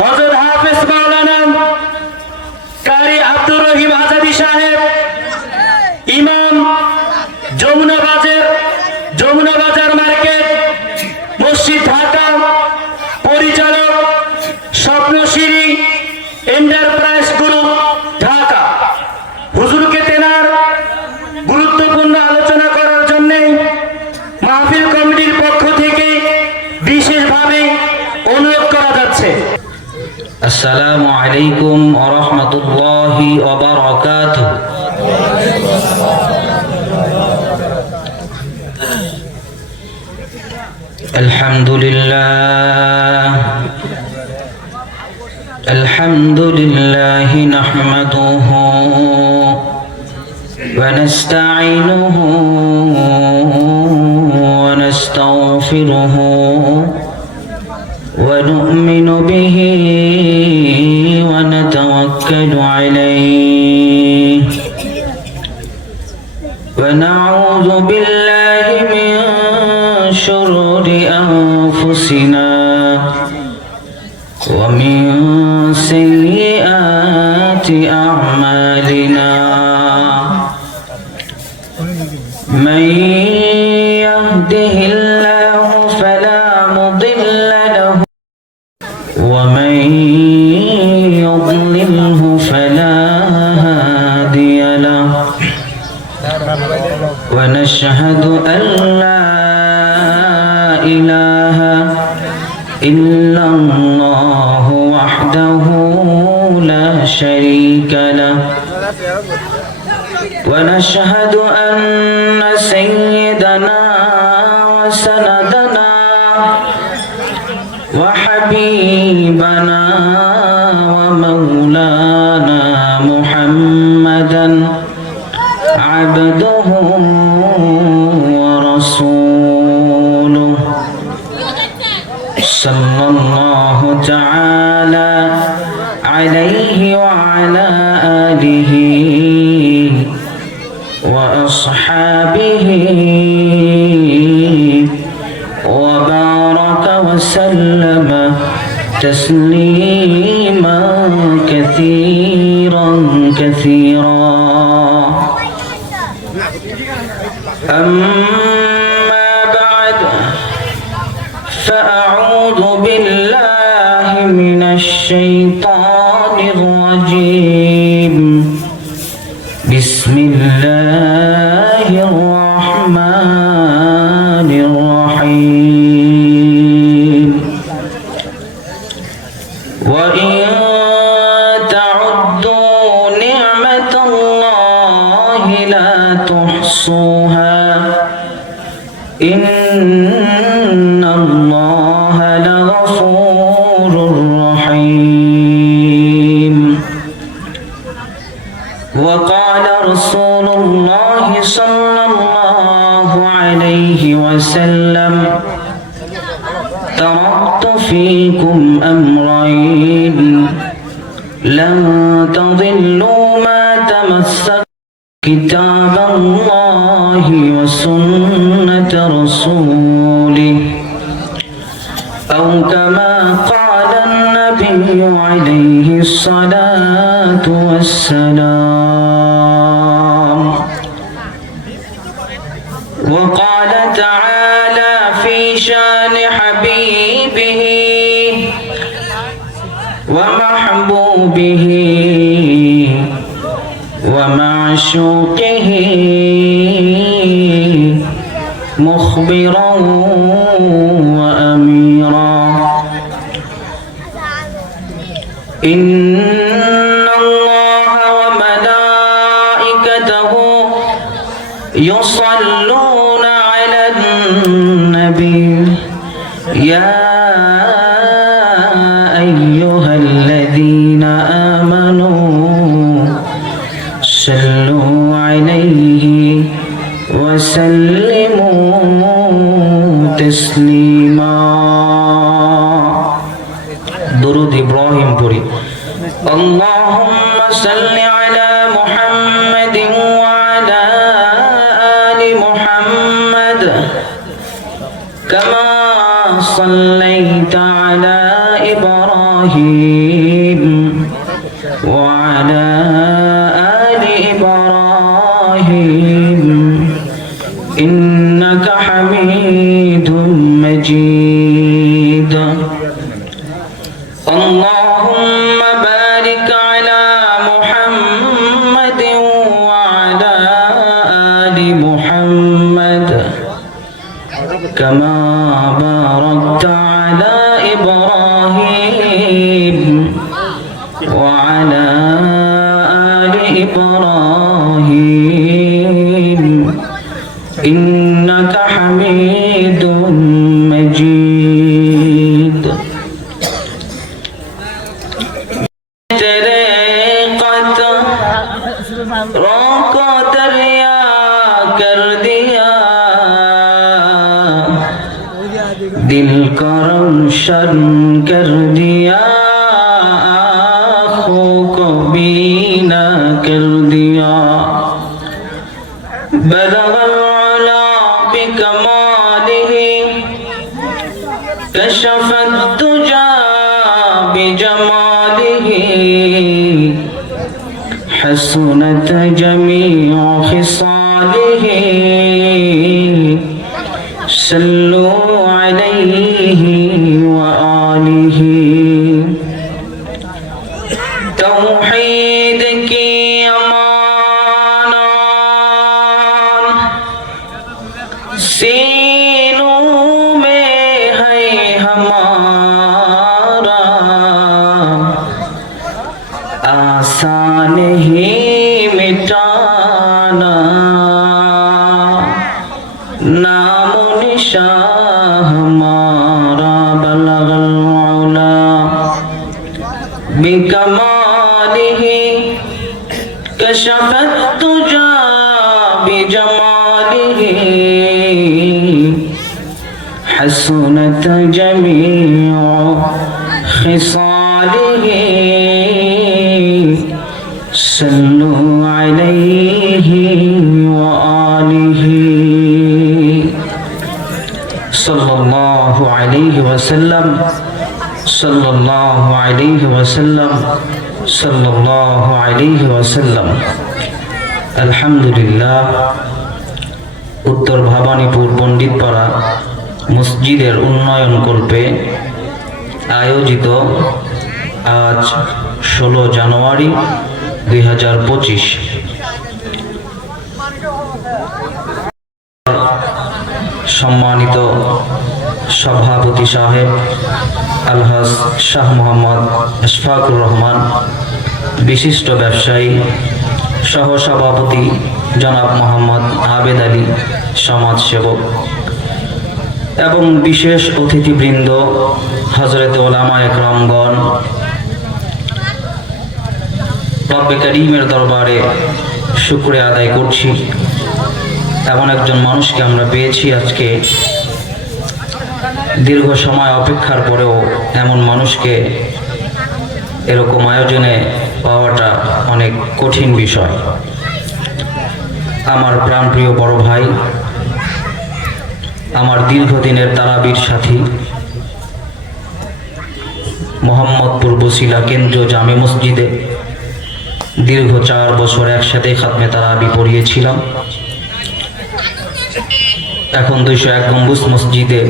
হযরত হাফেজ মাওলানা কারি আব্দুর রহিম আজাদী সাহেব, ইমাম যমুনা বাজার মার্কেট মসজিদ ঢাকা, পরিচালক স্বপ্নশ্রী এন্টারপ্রাইজ গ্রুপ ঢাকা। হুজুরকে তেনার গুরুত্বপূর্ণ আলোচনা করার জন্য মাহফিল কমিটির পক্ষ থেকে বিশেষভাবে অনুরোধ করা যাচ্ছে। আসসালামু আলাইকুম ওয়া রাহমাতুল্লাহি ওয়া বারাকাতুহু। আলহামদুলিল্লাহ নাহমাদুহু ওয়া নাস্তাঈনুহু ওয়া নাস্তাগফিরুহু ওয়া নু'মিনু বিহি ওয়া নাতাওয়াক্কালু আলাইহি ওয়া নাউযু বিল্লাহি মিন শুরুরি আনফুসিনা ومن سيئات أعمالنا من يهده الله فلا مضل له ومن يضلله فلا هادي له ونشهد أن لا إله إلا الله وحده لا شريك له ونشهد أن سيدنا وسندنا وحبيبنا ومولانا محمدا عبده ورسوله صلى الله تعالى عليه وعلى آله وأصحابه وبارك وسلم تسليما كثيرا كثيرا. أما بعد فأعوذ بالله من الشيطان الرجيم. بسم الله الرحمن الرحيم. وإن تعدوا نعمة الله لا تحصوها إن الله لغفور رحيم. وقال رسول الله صلى الله عليه وسلم تركت فيكم أمرين لن تضلوا ما تمسكتم كتاب الله وسنة رسوله أو كما قال النبي عليه الصلاة والسلام. وقال تعالى في شان حبيبه ومحبوبه ومعشوقه مخبرا وأميرا إن الله وملائكته يصلون على النبي يا أيها الذين آمنوا صلوا عليه وسلموا تسليما. درود إبراهيم پوری. اللهم صل على محمد وعلى آل محمد كما صليت على إبراهيم إبراهيم وعلى آل إبراهيم إنك حميد مجيد اللهم بارك على محمد وعلى آل محمد كما باركت على إبراهيم وعلى آل إبراهيم إنك حميد مجيد रोको दरिया कर दिया दिल को रोशन कर दिया आँखों को बीना कर दिया बलगल उला बिकमालिही कशफत तुजा बिजमालिही حسنت جميع خصاله صلوا عليه وآله توحید کی امان سینوں میں ہے ہمارا आसान ही मिटाना नाम निशान हमारा बलगल उला बिकमालिही कशफत तुजा बिजमालिही हसनत जमीउ खिसालिही صلوا عليه وآله صلى الله عليه وسلم صلى الله عليه وسلم صلى الله عليه وسلم الحمد لله উত্তর ভবানীপুর পণ্ডিতপাড়া মসজিদের উন্নয়ন কল্পে আয়োজিত আজ 16 জানুয়ারি 2025 সম্মানিত সভাপতি সাহেব আলহাজ শাহ মোহাম্মদ ইশফাকুর রহমান, বিশিষ্ট ব্যবসায়ী সহ সভাপতি জনাব মোহাম্মদ আবেদ আলী সমাজসেবক এবং বিশেষ অতিথিবৃন্দ হযরত উলামা একরামগণ, রব্বে করিমের দরবারে শুকরিয়া আদায় করছি। এমন একজন মানুষকে আমরা পেয়েছি আজকে, দীর্ঘ সময় অপেক্ষার পরেও এমন মানুষকে এরকম আয়োজনে পাওয়াটা অনেক কঠিন বিষয়। আমার প্রাণপ্রিয় বড় ভাই, আমার দীর্ঘদিনের তারাবির সাথী, মোহাম্মদপুর বসিলা কেন্দ্রীয় জামে মসজিদে দীর্ঘ 4 বছর একসাথে খাতমে তারাবি পড়িয়েছিলাম। এখন 201 গম্বুজ মসজিদে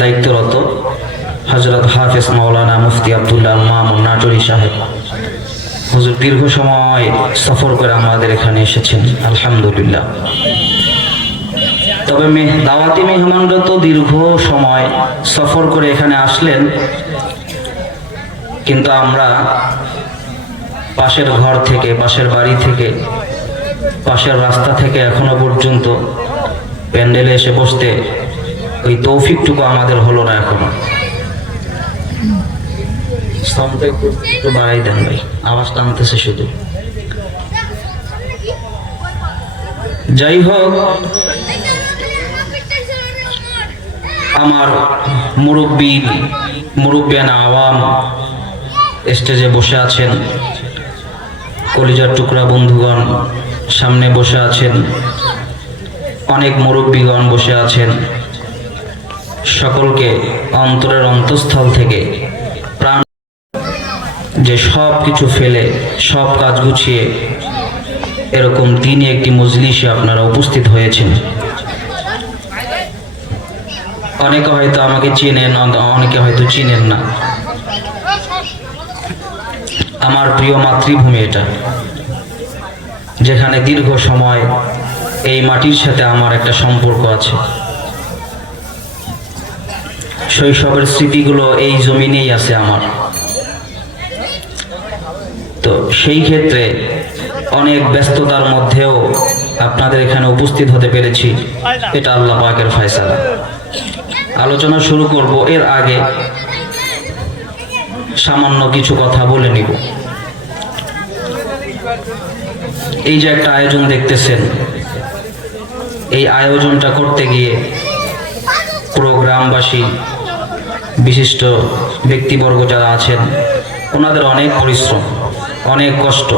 দায়িত্বরত হযরত হাফেজ মাওলানা মুফতি আব্দুল্লাহ মামুন নাটোরি সাহেব হুজুর দীর্ঘ সময় সফর করে আমাদের এখানে এসেছেন, আলহামদুলিল্লাহ। তবে দাওয়াতি মেহমানরা তো দীর্ঘ সময় সফর করে এখানে আসলেন, কিন্তু আমরা পাশের ঘর থেকে, পাশের বাড়ি থেকে, পাশের রাস্তা থেকে এখনো পর্যন্ত প্যান্ডেলে এসে বসতে ওই তৌফিকটুকু আমাদের হলো না এখনো। একটু বাড়াই দেন ভাই, আওয়াজ টানতেছে শুধু। যাই হোক, আমার মুরব্বিয়ান আওয়াম স্টেজে বসে আছেন, কলিজার টুকরা বন্ধুগণ সামনে বসে আছেন, অনেক মুরব্বীগণ বসে আছেন। সকলকে অন্তরের অন্তঃস্থল থেকে প্রাণ যে সব কিছু ফেলে সব কাজ গুছিয়ে এরকম দিনে একটি মজলিসে আপনারা উপস্থিত হয়েছেন। অনেকে হয়তো আমাকে চেনেন, অনেকে হয়তো চিনেন না। আমার প্রিয় মাতৃভূমি এটা, যেখানে দীর্ঘ সময় এই মাটির সাথে আমার একটা সম্পর্ক আছে। শৈশবের স্মৃতিগুলো এই জমিনেই আছে আমার। তো সেই ক্ষেত্রে অনেক ব্যস্ততার মধ্যেও আপনাদের এখানে উপস্থিত হতে পেরেছি, এটা আল্লাহ পাকের ফয়সালা। আলোচনা শুরু করব, এর আগে সামান্য কিছু কথা বলে নিব। এই যে একটা আয়োজন দেখতেছেন, এই আয়োজনটা করতে গিয়ে পুরো গ্রামবাসী, বিশিষ্ট ব্যক্তিবর্গ যারা আছেন, ওনাদের অনেক পরিশ্রম, অনেক কষ্ট,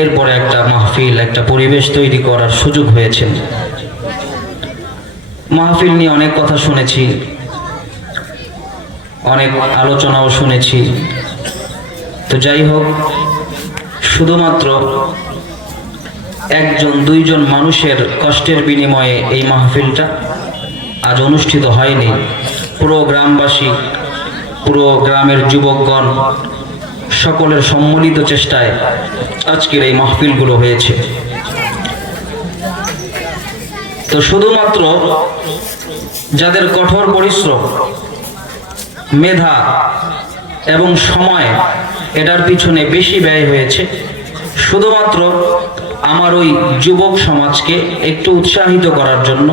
এরপরে একটা মাহফিল, একটা পরিবেশ তৈরি করার সুযোগ হয়েছে। মাহফিল নিয়ে অনেক কথা শুনেছি, অনেক আলোচনাও শুনেছি। তো যাই হোক, শুধুমাত্র একজন দুইজন মানুষের কষ্টের বিনিময়ে এই মাহফিলটা আজ অনুষ্ঠিত হয়নি। পুরো গ্রামবাসী, পুরো গ্রামের যুবকগণ সকলের সম্মিলিত চেষ্টায় আজকের এই মাহফিলগুলো হয়েছে। তো শুধুমাত্র যাদের কঠোর পরিশ্রম, মেধা এবং সময় এটার পিছনে বেশি ব্যয় হয়েছে, শুধুমাত্র আমার ওই যুবক সমাজকে একটু উৎসাহিত করার জন্য,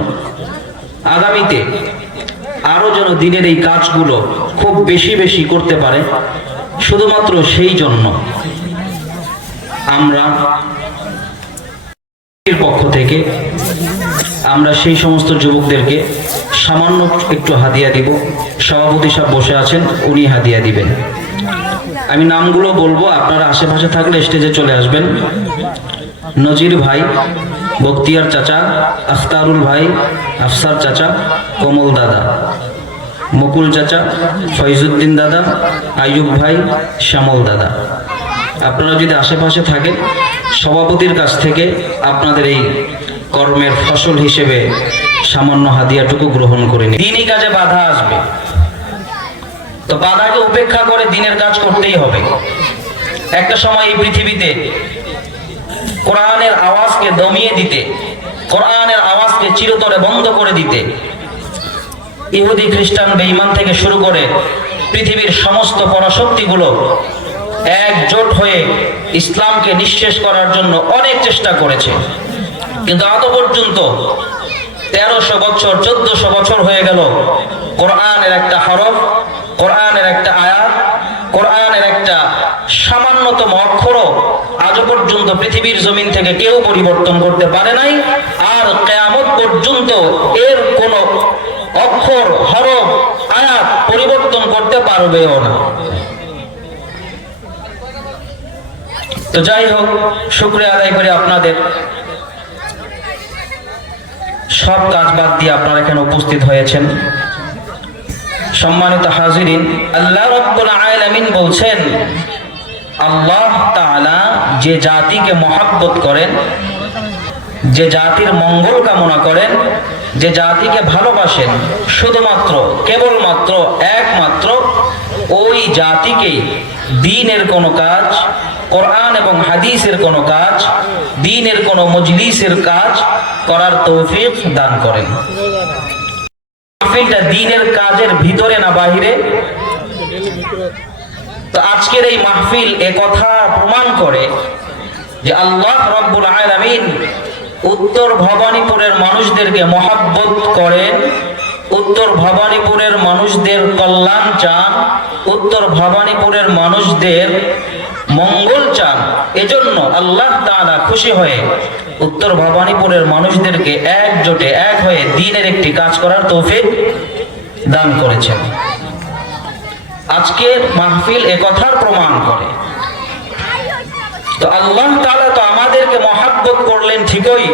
আগামীতে আরো যেন দিনের এই কাজগুলো খুব বেশি বেশি করতে পারে, শুধুমাত্র সেই জন্য আমরা পক্ষ থেকে আমরা সেই সমস্ত যুবকদেরকে সামান্য একটু হাদিয়া দিব। সভাপতি সাহেব বসে আছেন, উনি হাদিয়া দিবেন। আমি নামগুলো বলবো, আপনারা আশেপাশে থাকলে স্টেজে চলে আসবেন। নজির ভাই, বখতিয়ার চাচা, আখতারুল ভাই, আফসার চাচা, কমল দাদা, মুকুল চাচা, ফয়জুদ্দিন দাদা, আইয়ুব ভাই, শ্যামল দাদা। আপনারা যদি আশেপাশে থাকেন, সভাপতির কাছ থেকে আপনাদের এই কর্মের ফসল হিসেবে সামান্য হাদিয়াটুকু গ্রহণ করে নিন। দিনই কাজে বাধা আসবে, তো বাধাকে উপেক্ষা করে দিনের কাজ করতেই হবে। একটা সময় এই পৃথিবীতে কোরআনের আওয়াজকে দমিয়ে দিতে, কোরআনের আওয়াজকে চিরতরে বন্ধ করে দিতে ইহুদি, খ্রিস্টান, বেঈমান থেকে শুরু করে পৃথিবীর সমস্ত পরাশক্তিগুলো একজোট হয়ে ইসলামকে নিঃশেষ করার জন্য অনেক চেষ্টা করেছে। কিন্তু আজ পর্যন্ত 1300 বছর, 1400 বছর হয়ে গেল, কোরআনের একটা হরফ, কোরআনের একটা আয়াত, কোরআনের একটা সামান্যতম অক্ষরও আজ পর্যন্ত পৃথিবীর জমিন থেকে কেউ পরিবর্তন করতে পারে নাই, আর কিয়ামত পর্যন্ত এর কোন অক্ষর, হরফ, আয়াত পরিবর্তন করতে পারবেও না। তো যাই হোক, শুকরিয়া আদায় করে আপনাদের, সব কাজ বাদ দিয়ে আপনারা এখানে উপস্থিত হয়েছেন। সম্মানিত হাজিরিন, আল্লাহ রাব্বুল আলামিন বলছেন, আল্লাহ তাআলা যে জাতিকে মহব্বত করেন, যে জাতির মঙ্গল কামনা করেন, যে জাতিকে ভালোবাসেন, শুধুমাত্র কেবলমাত্র একমাত্র ওই জাতিকে দ্বীনের কোনো কাজ, কোরআন এবং হাদিসের কোনো কাজ, দ্বীনের কোনো মজলিসের কাজ করার তৌফিক দান করেন। মাহফিলটা দ্বীনের কাজের ভিতরে না বাহিরে। তো আজকের এই মাহফিল একথা প্রমাণ করে যে আল্লাহ রাব্বুল আলামিন উত্তর ভবানীপুরের মানুষদেরকে মহব্বত করেন, উত্তর ভবানীপুরের মানুষদের কল্যাণ চান, উত্তর ভবানীপুরের মানুষদের মঙ্গল চান। এজন্য আল্লাহ তাআলা খুশি হয়ে উত্তর ভবানীপুরের মানুষদেরকে একজোটে, এক হয়ে দ্বীনের একটি কাজ করার তৌফিক দান করেছেন। আজকের মাহফিল একথার প্রমাণ করে। তো আল্লাহ তাআলা তো আমাদেরকে মহব্বত করলেন ঠিকই,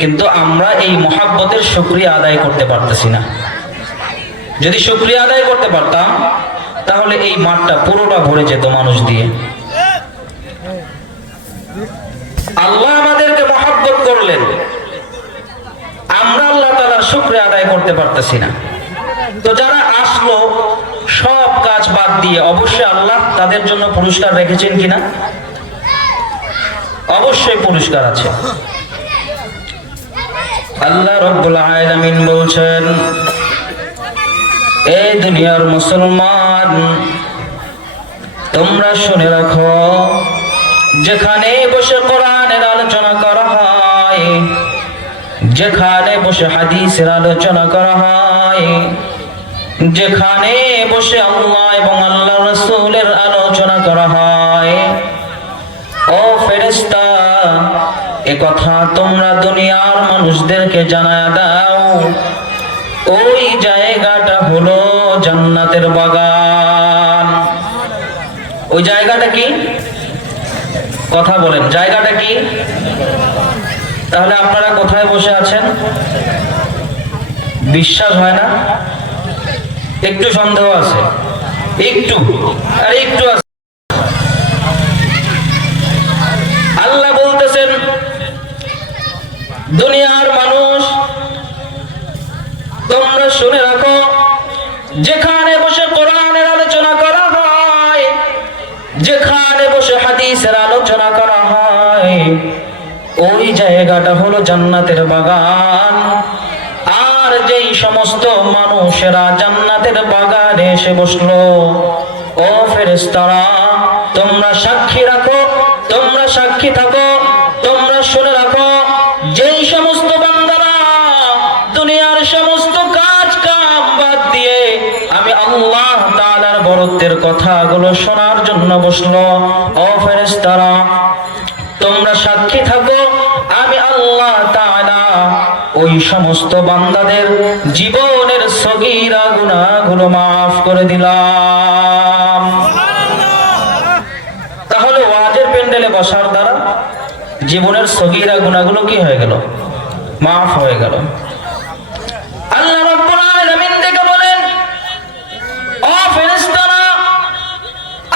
কিন্তু আমরা এই মহব্বতের শুকরিয়া আদায় করতে পারতেছি না। যদি শুকরিয়া আদায় করতে পারতাম, তাহলে এই মাঠটা পুরোটা ভরে যেত মানুষ দিয়ে। আল্লাহ আমাদেরকে মহব্বত করলেন, আমরা আল্লাহ তাআলার শুকরিয়া আদায় করতে পারতেছি না। তো যারা আসলো সব কাজ বাদ দিয়ে, অবশ্যই আল্লাহ তাদের জন্য পুরস্কার রেখেছেন কিনা? অবশ্যই পুরস্কার আছে। আল্লাহ রাব্বুল আলামিন বলছেন, এই দুনিয়ার মুসলমান তোমরা শুনে রাখো, যেখানে বসে কোরআনের আলোচনা করা হয়, যেখানে বসে হাদিসের আলোচনা করা হয়, যেখানে বসে আল্লাহ এবং আল্লাহ রাসূলের আলোচনা করা হয়, ও ফেরেশতা এ কথা তোমরা দুনিয়ার মানুষদেরকে জানায় দাও, ওই জায়গাটা হলো জান্নাতের বাগান। ওই জায়গাটা কি? কথা বলেন, জায়গাটা কি? তাহলে আপনারা কোথায় বসে আছেন? বিশ্বাস হয় না? একটু সন্দেহ আছে, একটু আর একটু আছে। আল্লাহ বলতেছেন, দুনিয়ার মানুষ তোমরা শুনে রাখো, যেখানে বসে কোরআনের আলোচনা করা হয়, যেখানে বসে হাদিসের আলোচনা করা হয়, ওই জায়গাটা হলো জান্নাতের বাগান। আর যেই সমস্ত মানুষেরা জান্নাতের বাগানে এসে বসলো, ও ফেরেশতারা তোমরা সাক্ষী রাখো, তোমরা সাক্ষী থাকো, তোমরা শুনে রাখো, যেই সমস্ত বান্দারা দুনিয়ার সমস্ত কাজ কাম বাদ দিয়ে আমি আল্লাহ তাআলার বরত্বের কথাগুলো শোনার জন্য বসলো, ও ফেরেশতারা তোমরা সাক্ষী থাকো, আমি আল্লাহ তাআলা ওই সমস্ত বান্দাদের জীবনের সগীরা গুনাহগুলো মাফ করে দিলাম। তাহলে ওয়াজের প্যান্ডেলে বসার দ্বারা জীবনের সগীরা গুনাহগুলো কি হয়ে গেল? মাফ হয়ে গেল। আল্লাহ রাব্বুল আলামিন দেখে বলেন, ও ফেরেশতারা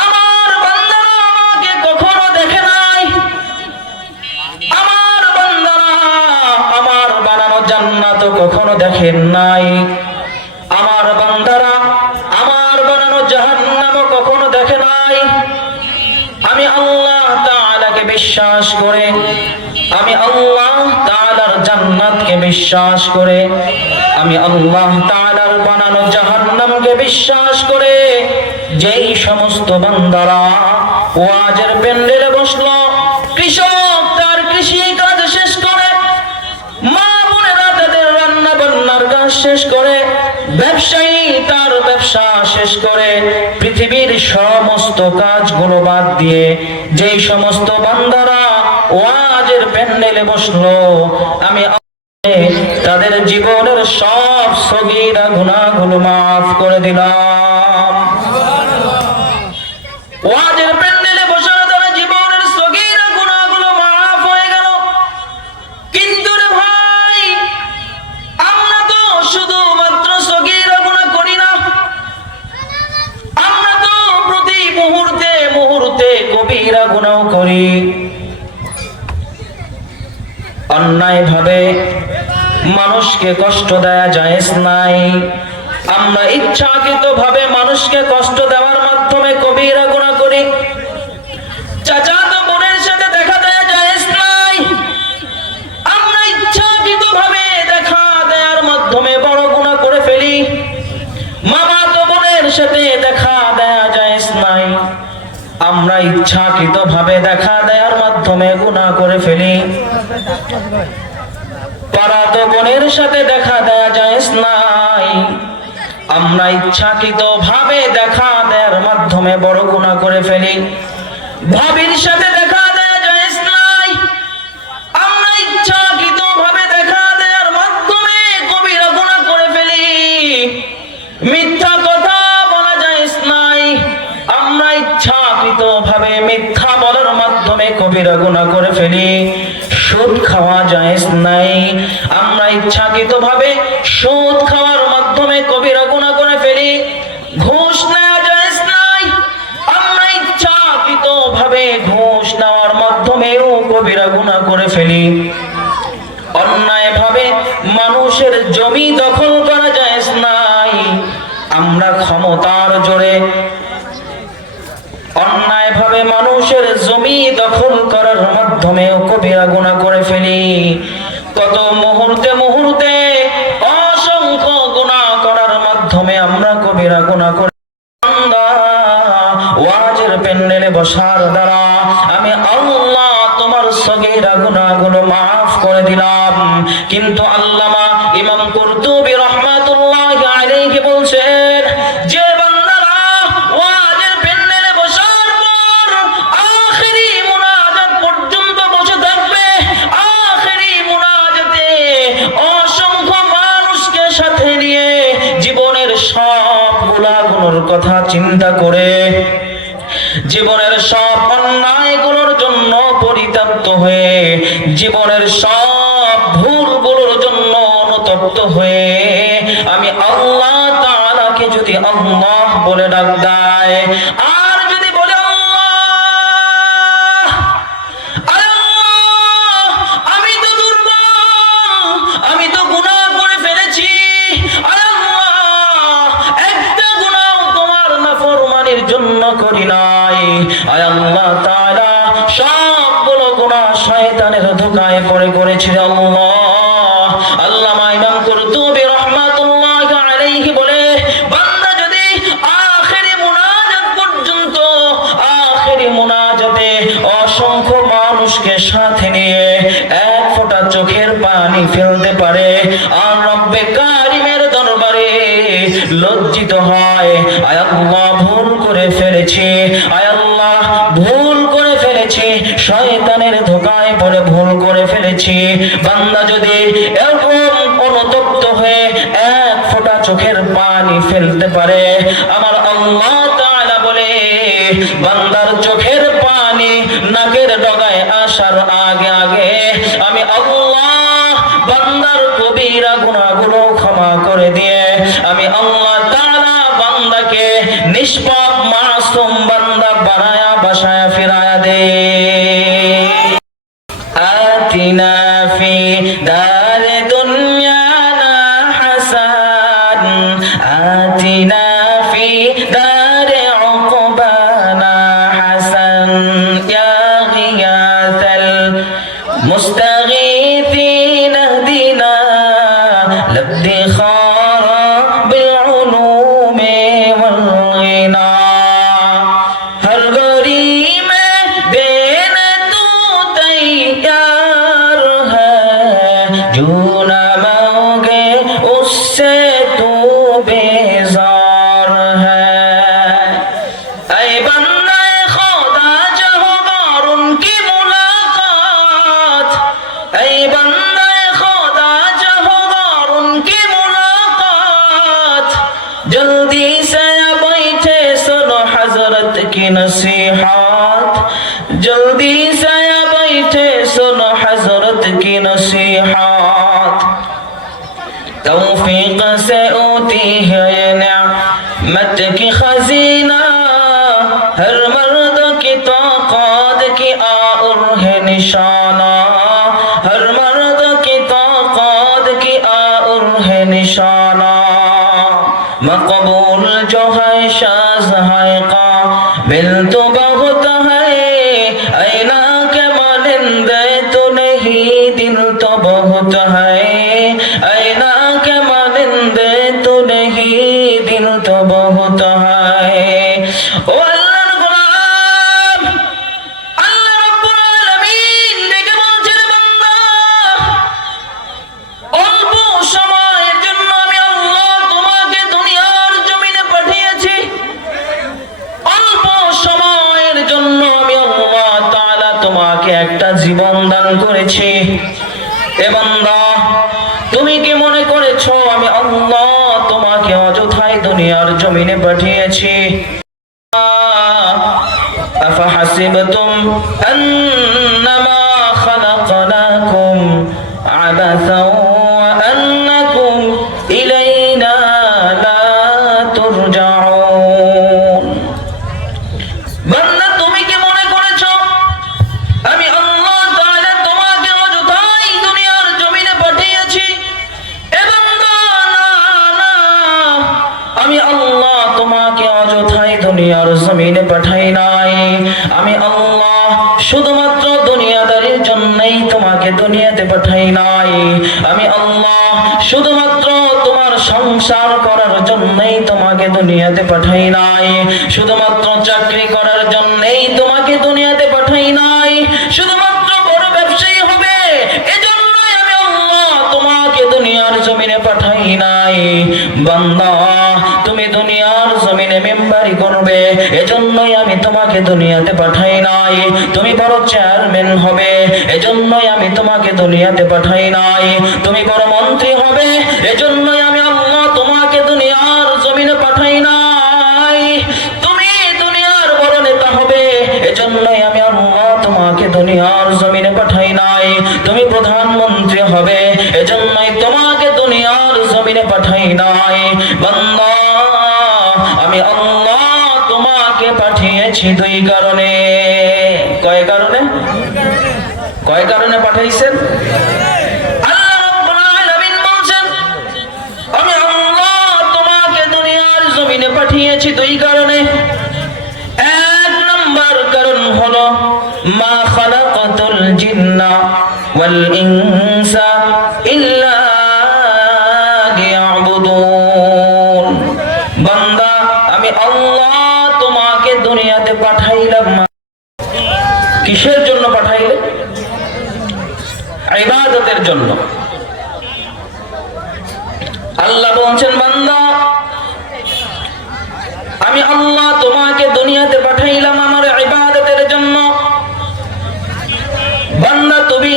আমার বান্দারা আমাকে কখনো দেখে নাই, আমার বান্দারা আমার বানানো জান্নাত কখনো দেখেন নাই, আমার বান্দারা আমার বানানো জাহান্নাম কখনো দেখে নাই। আমি আল্লাহ তাআলাকে বিশ্বাস করে, আমি আল্লাহ তাআলার জান্নাতকে বিশ্বাস করে, আমি আল্লাহ তাআলার বানানো জাহান্নামকে বিশ্বাস করে যেই সমস্ত বান্দারা ওয়াজের প্যান্ডেলে বসলো, কৃষক তার কৃষি কাজ শেষ করে, মা বোনেরা তাদের রান্না বান্নার কাজ শেষ করে, ব্যবসায়ী তার ব্যবসা শেষ করে, পৃথিবীর সমস্ত কাজগুলো বাদ দিয়ে যেই সমস্ত বান্দারা ওয়াজের প্যান্ডেলে বসলো, আমি তাদের জীবনের সব সগীরা গুনাহগুলো মাফ করে দিলাম। ওয়াজের প্যান্ডেলে বসে তাদের জীবনের সগীরা গুনাহগুলো মাফ হয়ে গেল। কিন্তু রে ভাই, আমরা তো শুধুমাত্র সগীরা গুনাহ করি না, আমরা তো প্রতি মুহূর্তে মুহূর্তে কবিরা গুনাহ করি। অন্যায় ভাবে মানুষকে কষ্ট দেয়া জায়েজ নাই। আমরা ইচ্ছাকৃত ভাবে মানুষকে কষ্ট দেওয়ার মাধ্যমে কবিরা গুনাহ করি। চাচাতো বোনের সাথে দেখা দেয়া জায়েজ নাই। আমরা ইচ্ছাকৃত ভাবে দেখা দেওয়ার মাধ্যমে বড় গুনাহ করে ফেলি। মামাতো বোনের সাথে দেখা দেয়া জায়েজ নাই। আমরা ইচ্ছাকৃত ভাবে দেখা দেওয়ার মাধ্যমে গুনাহ করে ফেলি। পাড়াতো বোনের সাথে দেখা দেয়া জায়েজ নাই। আমরা ইচ্ছাকৃত ভাবে দেখা দেওয়ার মাধ্যমে বড় গুনাহ করে ফেলি। ভাবির সাথে দেখা দেয়া জায়েজ নাই। আমরা ইচ্ছাকৃত ভাবে দেখা দেওয়ার মাধ্যমে কবিরা গুনাহ করে ফেলি। মিথ্যা কথা বলা জায়েজ নাই। আমরা ইচ্ছাকৃত ভাবে মিথ্যা বলার মাধ্যমে কবিরা গুনাহ করে ফেলি। সুদ খাওয়া জায়েজ নাই। আমরা ইচ্ছাকৃত ভাবে সুদ খাওয়ার মাধ্যমে কবিরা গুনাহ করে ফেলি। ঘুষ নেওয়া জায়েজ অন্যায়ভাবে মানুষের জমি দখল করার মাধ্যমেও কবিরা গুনাহ করে ফেলি। কত মুহূর্তে মুহূর্তে অসংখ্য গুনাহ করার মাধ্যমে আমরা কবিরা গুনাহ করে ওয়াজের প্যান্ডেলে বসার দ্বারা আমি আল্লাহ তোমার সগীরা গুনাহগুলো মাফ করে দিলাম। কিন্তু আল্লামা ইমাম কুরতুবী রাহমাতুল্লাহি আলাইহি বলছেন, যে বান্দারা ওয়াজের প্যান্ডেলে বসার পর আখেরি মুনাজাত পর্যন্ত বসে থাকবে, আখেরি মুনাজাতে অসংখ্য মানুষকে সাথে নিয়ে জীবনের সব গুনাহগুলোর কথা চিন্তা করে, জীবনের সব অন্যায়গুলোর জন্য পরিতপ্ত হয়ে, জীবনের সব ভুলগুলোর জন্য অনুতপ্ত হয়ে আমি আল্লাহ তাআলাকে যদি আল্লাহ বলে ডাক দেয়, আর যদি বলে আল্লাহ, আল্লাহ আমি তো দুর্বল, আমি তো গুনাহ করে ফেলেছি, আল্লাহ একটা গুনাহ তোমার নাফরমানির জন্য করি নাই, আয় আল্লাহ তাআলা সবগুলো গুনাহ শয়তানের ধোঁকায় পড়ে করেছি আল্লাহ। আল্লামা ইমাম কুরতুবী রাহমাতুল্লাহি আলাইহি বলে, বান্দা যদি আখেরি মুনাজাত পর্যন্ত, আখেরি মুনাজাতে অসংখ্য মানুষকে সাথে নিয়ে এক ফোঁটা চোখের পানি ফেলতে পারে আর রব্বে কারিমের দরবারে লজ্জিত হয়, আয় আল্লাহ ভুল করে ফেলেছি, আয় আল্লাহ ভুল করে ফেলেছি, শয়তানের ধোঁকায় পড়ে ভুল করে ফেলেছি, বান্দা যদি এরকম অনুতপ্ত হয়ে এক ফোঁটা চোখের পানি ফেলতে পারে, আমার আল্লাহ তাআলা বলে বান্দার চোখের পানি নাকের ডগায় আসার আগে আগে আমি আল্লাহ বান্দার কবিরা গুনাহগুলো ক্ষমা করে দিয়ে আমি আল্লাহ তাআলা বান্দাকে নিষ্পাপ মাসুম বান্দা বানায়া বাসায়া ফিরায়া দে। আতিনা ফি দার দুনিয়ানা হাসান, আতিনা ফি দার উকবানা হাসান, ইয়া গিয়াসাল মুস্তাগীথিন ইহদিনা لادخارا بالعلوم والغنى हर घड़ी में देने तू तैयार है, जो न मांगे उससे तू बेजार है। ऐ बंदे खुदा चाहो और उनकी मुलाकात, ऐ बंदे खुदा चाहो और उनकी मुलाकात, जल्दी से बैठे सुनो हजरत की नसीहत, जल्दी से बैठे सुनो हजरत की नसीहत। तौफीक से होती है ये नेमत की खजीना, हर मर्द की ताकत की और है निशाना, हर मर्द की ताकत की और है निशाना। मकबूल जो है शाज़ है काबिल तो बहुत है, ऐना के मानिंदे तो नहीं दिल तो बहुत है, ऐना के मानिंदे तो नहीं दिल तो बहुत है। ओ अल्लाह गुलाम, अल्लाह रब्बुल आलामीन দেখে বলছেন, বান্দা অল্প সময়ের জন্য আমি আল্লাহ তোমাকে দুনিয়ার জমিনে পাঠিয়েছি, অল্প সময়ের জন্য আমি আল্লাহ তাআলা তোমাকে একটা জীবন দান করেছি। এ বান্দা, তুমি কি মনে করেছো আমি আল্লাহ তোমাকে অযথাই দুনিয়ার জমিনে পাঠিয়েছি? আফাহাসিবতুম আন্নামা খালাকনাকুম আবাসা ওয়া আন্নাকুম ইলাইনা লা তুরজাউন। বান্দা, তুমি কি মনে করেছো আমি আল্লাহ তাআলা তোমাকে অযথাই দুনিয়ার জমিনে পাঠিয়েছি? এ বান্দা, না না, আমি আল্লাহ তোমাকে অযথাই দুনিয়ার জমিনে জমিনে পাঠাই নাই। আমি আল্লাহ শুধুমাত্র দুনিয়াদারির জন্যই তোমাকে দুনিয়াতে পাঠাই নাই। আমি আল্লাহ শুধুমাত্র তোমার সংসার করার জন্যই তোমাকে দুনিয়াতে পাঠাই নাই। শুধুমাত্র চাকরি করার জন্যই তোমাকে দুনিয়াতে পাঠাই নাই। শুধুমাত্র বড় ব্যবসায়ী হবে এজন্যই আমি আল্লাহ তোমাকে দুনিয়ার জমিনে পাঠাই নাই। বান্দা, তুমি দুনিয়ার জমিনে মেম্বারি করবে এজন্যই আমি তোমাকে দুনিয়াতে পাঠাই নাই। তুমি বড় চেয়ারম্যান হবে এজন্যই আমি তোমাকে দুনিয়াতে পাঠাই নাই। তুমি বড় মন্ত্রী হবে এজন্যই আমি আল্লাহ তোমাকে দুনিয়ার জমিনে পাঠাই নাই। তুমি দুনিয়ার বড় নেতা হবে এজন্যই আমি আল্লাহ তোমাকে দুনিয়ার জমিনে পাঠাই নাই। তুমি প্রধানমন্ত্রী হবে এজন্যই তোমাকে দুনিয়ার জমিনে পাঠাই নাই। বান্দা, আমি আল্লাহ তোমাকে পাঠিয়েছি দুই কারণে। কয় কারণে? কয় কারণে পাঠাইছেন? আল্লাহ রাব্বুল আলামিন বলেন, আমি আল্লাহ তোমাকে দুনিয়ার জমিনে পাঠিয়েছি দুই কারণে। এক নাম্বার কারণ হলো মা খালাকাতুল জিন্না ওয়াল ইনসা ইল্লা লিয়াবুদুন। বান্দা, আমি আল্লাহ তোমাকে দুনিয়াতে পাঠাইলাম কিসের জন্য পাঠাইলে? ইবাদতের জন্য। আল্লাহ বলছেন, বান্দা, আমি আল্লাহ তোমাকে দুনিয়াতে পাঠাইলাম আমার ইবাদতের জন্য। বান্দা, তুমি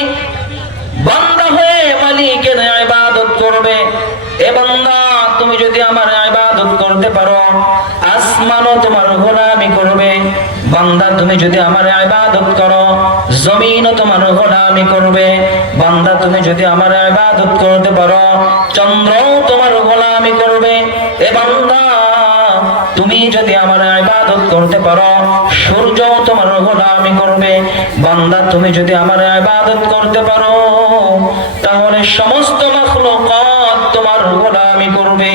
বান্দা হয়ে মালিকের ইবাদত করবে। এ বান্দা, তুমি যদি আমার ইবাদত করতে পারো আসমানও তোমার গোলামি করবে। বান্দা, তুমি যদি আমার ইবাদত করো জমিনও তোমার গোলামি করবে। বান্দা, তুমি যদি আমার ইবাদত করতে পারো চন্দ্রও তোমার গোলামি করবে। এ বান্দা, তুমি যদি আমার ইবাদত করতে পারো সূর্যও তোমার গোলামি করবে। বান্দা, তুমি যদি আমার ইবাদত করতে পারো তাহলে সমস্ত মাখলুকাত তোমার গোলামি করবে।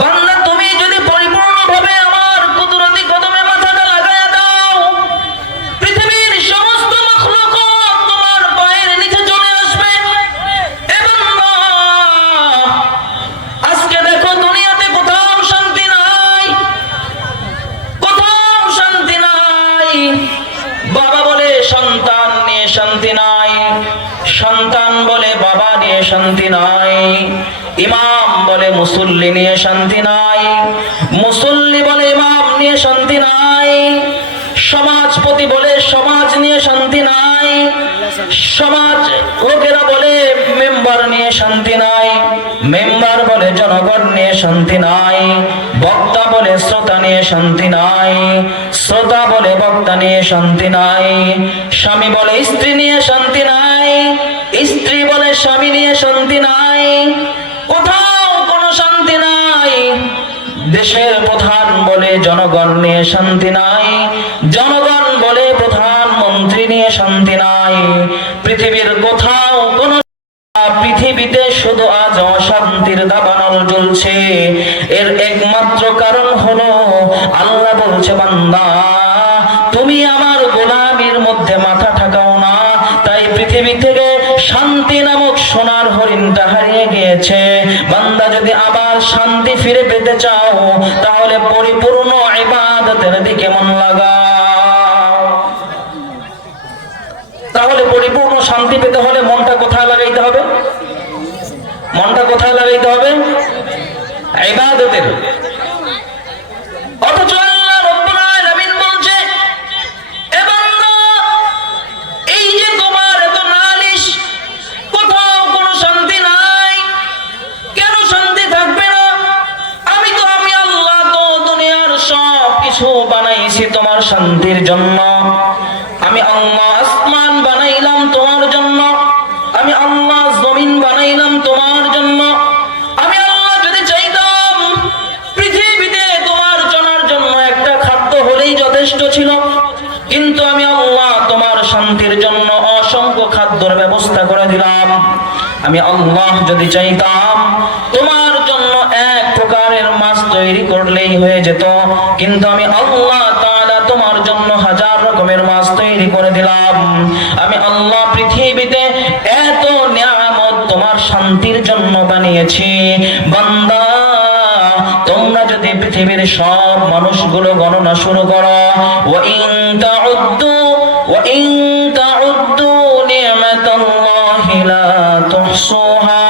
বান্দা, তুমি যদি পরিপূর্ণভাবে আমার কুদরতি কদমে মাথাটা লাগায়া দাও পৃথিবীর সমস্ত মাখলুকাত তোমার পায়ের নিচে চলে আসবে। এ বান্দা, আজকে দেখো দুনিয়াতে কোথাও শান্তি নাই, কোথাও শান্তি নাই। বাবা বলে সন্তান নিয়ে শান্তি নাই, সন্তান বলে বাবা নিয়ে শান্তি নাই। ইমাম বলে মুসল্লি নিয়ে শান্তি নাই, মুসল্লি বলে ইমাম নিয়ে শান্তি নাই। সমাজপতি বলে সমাজ নিয়ে শান্তি নাই, সমাজ লোকেরা বলে মেম্বার নিয়ে শান্তি নাই, মেম্বার বলে জনগণ নিয়ে শান্তি নাই। বক্তা বলে শ্রোতা নিয়ে শান্তি নাই, শ্রোতা বলে বক্তা নিয়ে শান্তি নাই। স্বামী বলে স্ত্রী নিয়ে শান্তি নাই, স্ত্রী বলে স্বামী নিয়ে শান্তি নাই। কোথাও কোনো শান্তি নাই। দেশের প্রধান বলে জনগণ নিয়ে শান্তি নাই, জনগণ বলে প্রধানমন্ত্রী নিয়ে শান্তি নাই। পৃথিবীর কোথাও কোনো, পৃথিবীতে শুধু আজ অশান্তির দাবানল জ্বলছে। এর একমাত্র কারণ হলো আল্লাহ বলছে, বান্দা, তুমি আমার গোলামির মধ্যে মাথা ঠাকাও না, তাই পৃথিবী থেকে শান্তি নামক সোনার হরিণটা হারিয়ে গিয়েছে। বান্দা, যদি আবার শান্তি ফিরে পেতে চাও তাহলে পরিপূর্ণ ইবাদতের দিকে মন লাগাও। তাহলে পরিপূর্ণ শান্তি পেতে হলে মনটা কোথায় লাগাইতে হবে? মনটা কোথায় লাগাইতে হবে? ইবাদতের। অথচ আল্লাহ রাব্বুল আলামিন বলছে, এ বান্দা, এই যে তোমার এত নালিশ, কোথাও কোনো শান্তি নাই, কেন শান্তি থাকবে না? আমি আল্লাহ তো দুনিয়ার সব কিছু বানাইছি তোমার শান্তির জন্য। আমি আল্লাহ আসমান বানাইলাম তোমার জন্য, আমি আল্লাহ জমিন বানাইলাম তোমার জন্য। আমি আল্লাহ যদি চাইতাম পৃথিবীতে তোমার জানার জন্য একটা খাদ্য হলেই যথেষ্ট ছিল, কিন্তু আমি আল্লাহ তোমার শান্তির জন্য অসংখ্য খাদ্যের ব্যবস্থা করে দিলাম। আমি আল্লাহ যদি চাইতাম তোমার জন্য এক প্রকারের মাছ তৈরি করলেই হয়ে যেত, কিন্তু আমি আল্লাহ তাআলা তোমার জন্য হাজার রকমের মাছ তৈরি করে দিলাম। আমি আল্লাহ পৃথিবীতে এত নিয়ামত তোমার শান্তির জন্য বানিয়েছি। বান্দা, তোমরা যদি পৃথিবীর সব মানুষগুলো গণনা শুরু করো, ওয়া ইন তাউদ্দু নি'মাতাল্লাহি লা তুহসুহা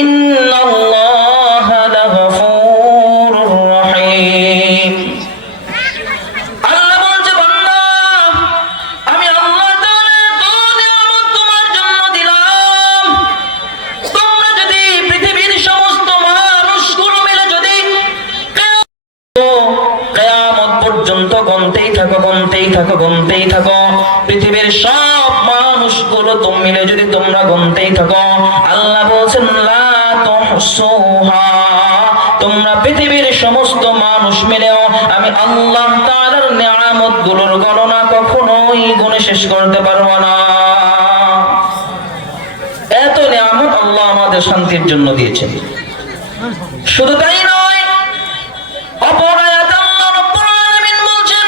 ইন্নাল্লাহা লাগফুরুর রহিম। আল্লাহ বলছে, বান্দা, আমি আল্লাহ তাআলা এত নিয়ামত তোমার জন্য দিলাম, তোমরা যদি পৃথিবীর সমস্ত মানুষগুলো মিলে যদি কিয়ামত পর্যন্ত গুনতেই থাকো, পৃথিবীর সব মানুষগুলো তুমি মিলে যদি তোমরা গুনতেই থাকো, আল্লাহ বলছেন লা তুহসুহা, তোমরা পৃথিবীর সমস্ত মানুষ মিলেও আমি আল্লাহ তাআলার নিয়ামতগুলোর গণনা কখনোই গুণে শেষ করতে পারবো না। এত নিয়ামত আল্লাহ আমাদের শান্তির জন্য দিয়েছেন। শুধু তাই নয়, অপর আয়াতে আল্লাহ রাব্বুল আলামিন বলছেন,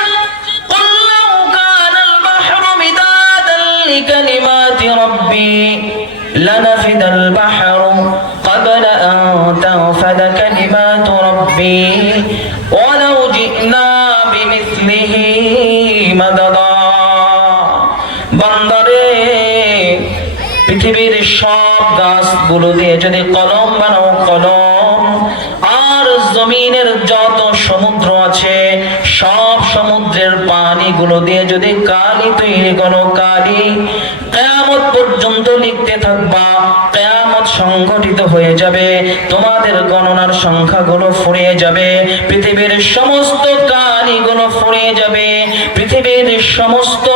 কুল লাউ কানাল বাহরু মিদাদান লিকালিমাতি রাব্বি লানাফিদাল বাহরু ক্বাবলা আন তানফাদা কালিমাতু রাব্বি ওয়ালাউ জি'না বিমিসলিহি মাদাদা। বান্দারে, পৃথিবীর সব গাছগুলো দিয়ে যদি কলম বানাও কলম, আর জমিনের যত সমুদ্র আছে সব সমুদ্রের পানিগুলো দিয়ে যদি কালি তৈরি করো কালি, কিয়ামত পর্যন্ত লিখতে থাকবা, কিয়ামত সংঘটিত হয়ে যাবে, তোমাদের গণনার সংখ্যাগুলো ফুরিয়ে যাবে, পৃথিবীর সমস্ত কালিগুলো ফুরিয়ে যাবে, পৃথিবীর সমস্ত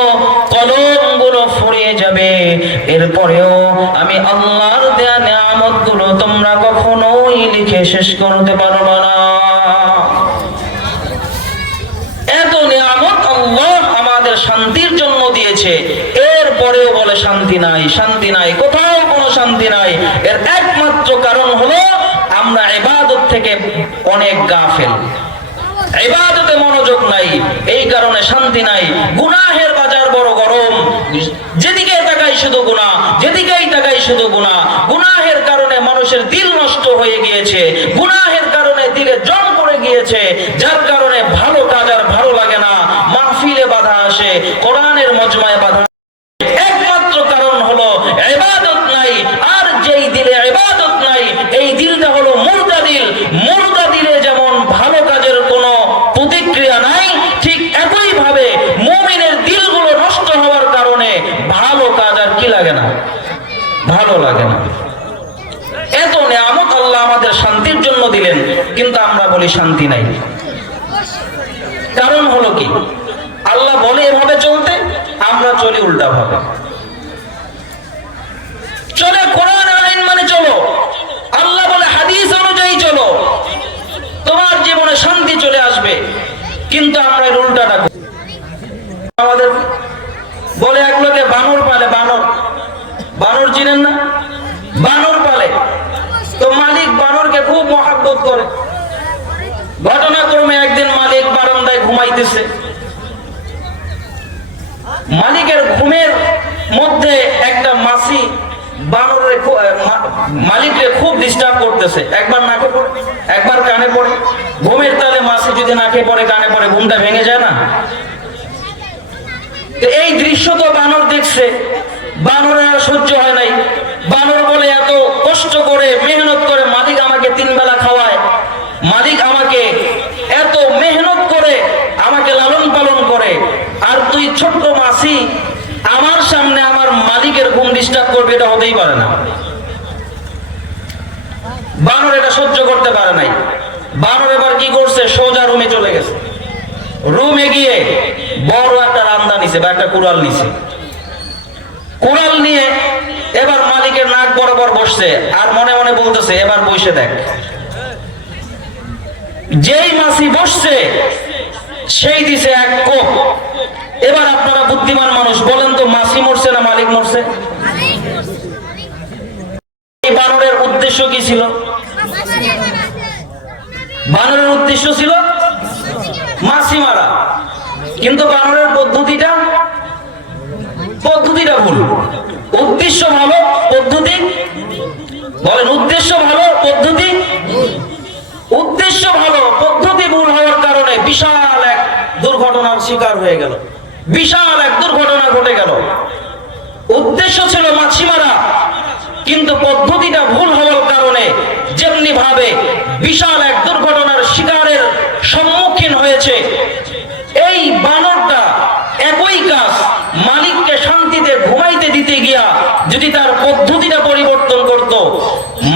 কলমগুলো ফুরিয়ে যাবে। এরপরেও আমি আল্লাহর দেয়া নিয়ামতগুলো তোমরা কখনোই লিখে শেষ করতে পারবে না। এত নিয়ামত আল্লাহ আমাদের শান্তির জন্য দিয়েছে, এরপরেও বলে শান্তি নাই, শান্তি নাই, কোথাও কোনো শান্তি নাই। এর একমাত্র কারণ হলো আমরা ইবাদত থেকে অনেক গাফেল, ইবাদতে মনোযোগ নাই, এই কারণে শান্তি নাই। গুনাহের বাজার বড় গরম, যেদিকে তাকাই শুধু গুনাহ, যেদিকেই তাকাই শুধু গুনাহ। গুনাহের কারণে মানুষের দিল নষ্ট হয়ে গিয়েছে, গুনাহের কারণে দিলে জং পড়ে গিয়েছে, যার কারণে ভালো কাজ আর ভালো লাগে না, মাহফিলে বাধা আসে, কোরআনের মজমায় বাধা। একমাত্র কারণ হলো ইবাদত নাই। আর যেই দিলে ইবাদত নাই, এই দিলটা হলো মুর্দা দিল। মুর্দা দিলে যেমন ভালো কাজের কোনো প্রতিক্রিয়া নাই, ঠিক একই ভাবে মুমিনের দিলগুলো নষ্ট হওয়ার কারণে ভালো কাজ আর কি লাগে না, ভালো লাগে না। এত নিয়ামত আল্লাহ আমাদের শান্তির জন্য দিলেন, কিন্তু আমরা বলি শান্তি নাই। কারণ হলো কি? আল্লাহ বলে এভাবে চলতে, আমরা চলি উল্টা ভাবে। চলে কোরআন আইন মানে চলো, আল্লাহ বলে হাদিস অনুযায়ী চলো, তোমার জীবনে শান্তি চলে আসবে। কিন্তু আমরা এর উল্টাটা করি। আমাদের বলে এক লোকে বানর পালে, বানর, বানর চিনেন না? বানর পালে, তো মালিক বানরকে খুব মহব্বত করে। ঘটনাক্রমে একদিন মালিক বারান্দায় ঘুমাইতেছে, মালিকের ঘুমের মধ্যে একটা মাছি বানরের মালিককে খুব ডিস্টার্ব করতেছে। একবার নাকে পড়ে, একবার কানে পড়ে। ঘুমের তালে মাছি যদি নাকে পড়ে কানে পড়ে, ঘুমটা ভেঙে যায় না? এই দৃশ্য তো বানর দেখছে, বানরের আর সহ্য হয় নাই। বানর বলে, এত কষ্ট করে মেহনত করে মালিক আমাকে 3 বেলা খাওয়ায়, মালিক আমাকে এত মেহনত করে আমাকে লালন পালন করে, আর তুই ছোট্ট মাছি আমার সামনে আমার মালিকের ঘুম ডিস্টার্ব করবে? এটা হতেই পারে না। বানর এটা সহ্য করতে পারে নাই। বানর এবার কি করছে? সোজা রুমে চলে গেছে। রুমে গিয়ে বড় একটা রান্দা নিছে বা একটা কুড়াল নিছে। কুড়াল নিয়ে এবার মালিকের নাক বরাবর বসছে, আর মনে মনে বলতেছে, এবার বসে দেখ। যেই মাছি বসছে সেই দিছে এক কোপ। এবার আপনারা বুদ্ধিমান মানুষ, বলেন তো মাছি মরছে না মালিক মরছে? এই বানরের উদ্দেশ্য কি ছিল? বানরের উদ্দেশ্য ছিল মাছি মারা, কিন্তু বানরের পদ্ধতিটা ভুল। উদ্দেশ্য ভালো, পদ্ধতি বলেন, উদ্দেশ্য ভালো, পদ্ধতি উদ্দেশ্য ভালো, পদ্ধতি ভুল হওয়ার কারণে বিশাল এক দুর্ঘটনার শিকার হয়ে গেল, বিশাল এক দুর্ঘটনা ঘটে গেল। উদ্দেশ্য ছিল মাছি মারা, কিন্তু পদ্ধতিটা ভুল হওয়ার কারণে যেমনি ভাবে বিশাল এক দুর্ঘটনার শিকারের সম্মুখীন হয়েছে, এই বানরটা একই কাজ মালিককে শান্তিতে ঘুমাইতে দিতে গিয়া যদি তার পদ্ধতিটা পরিবর্তন করত,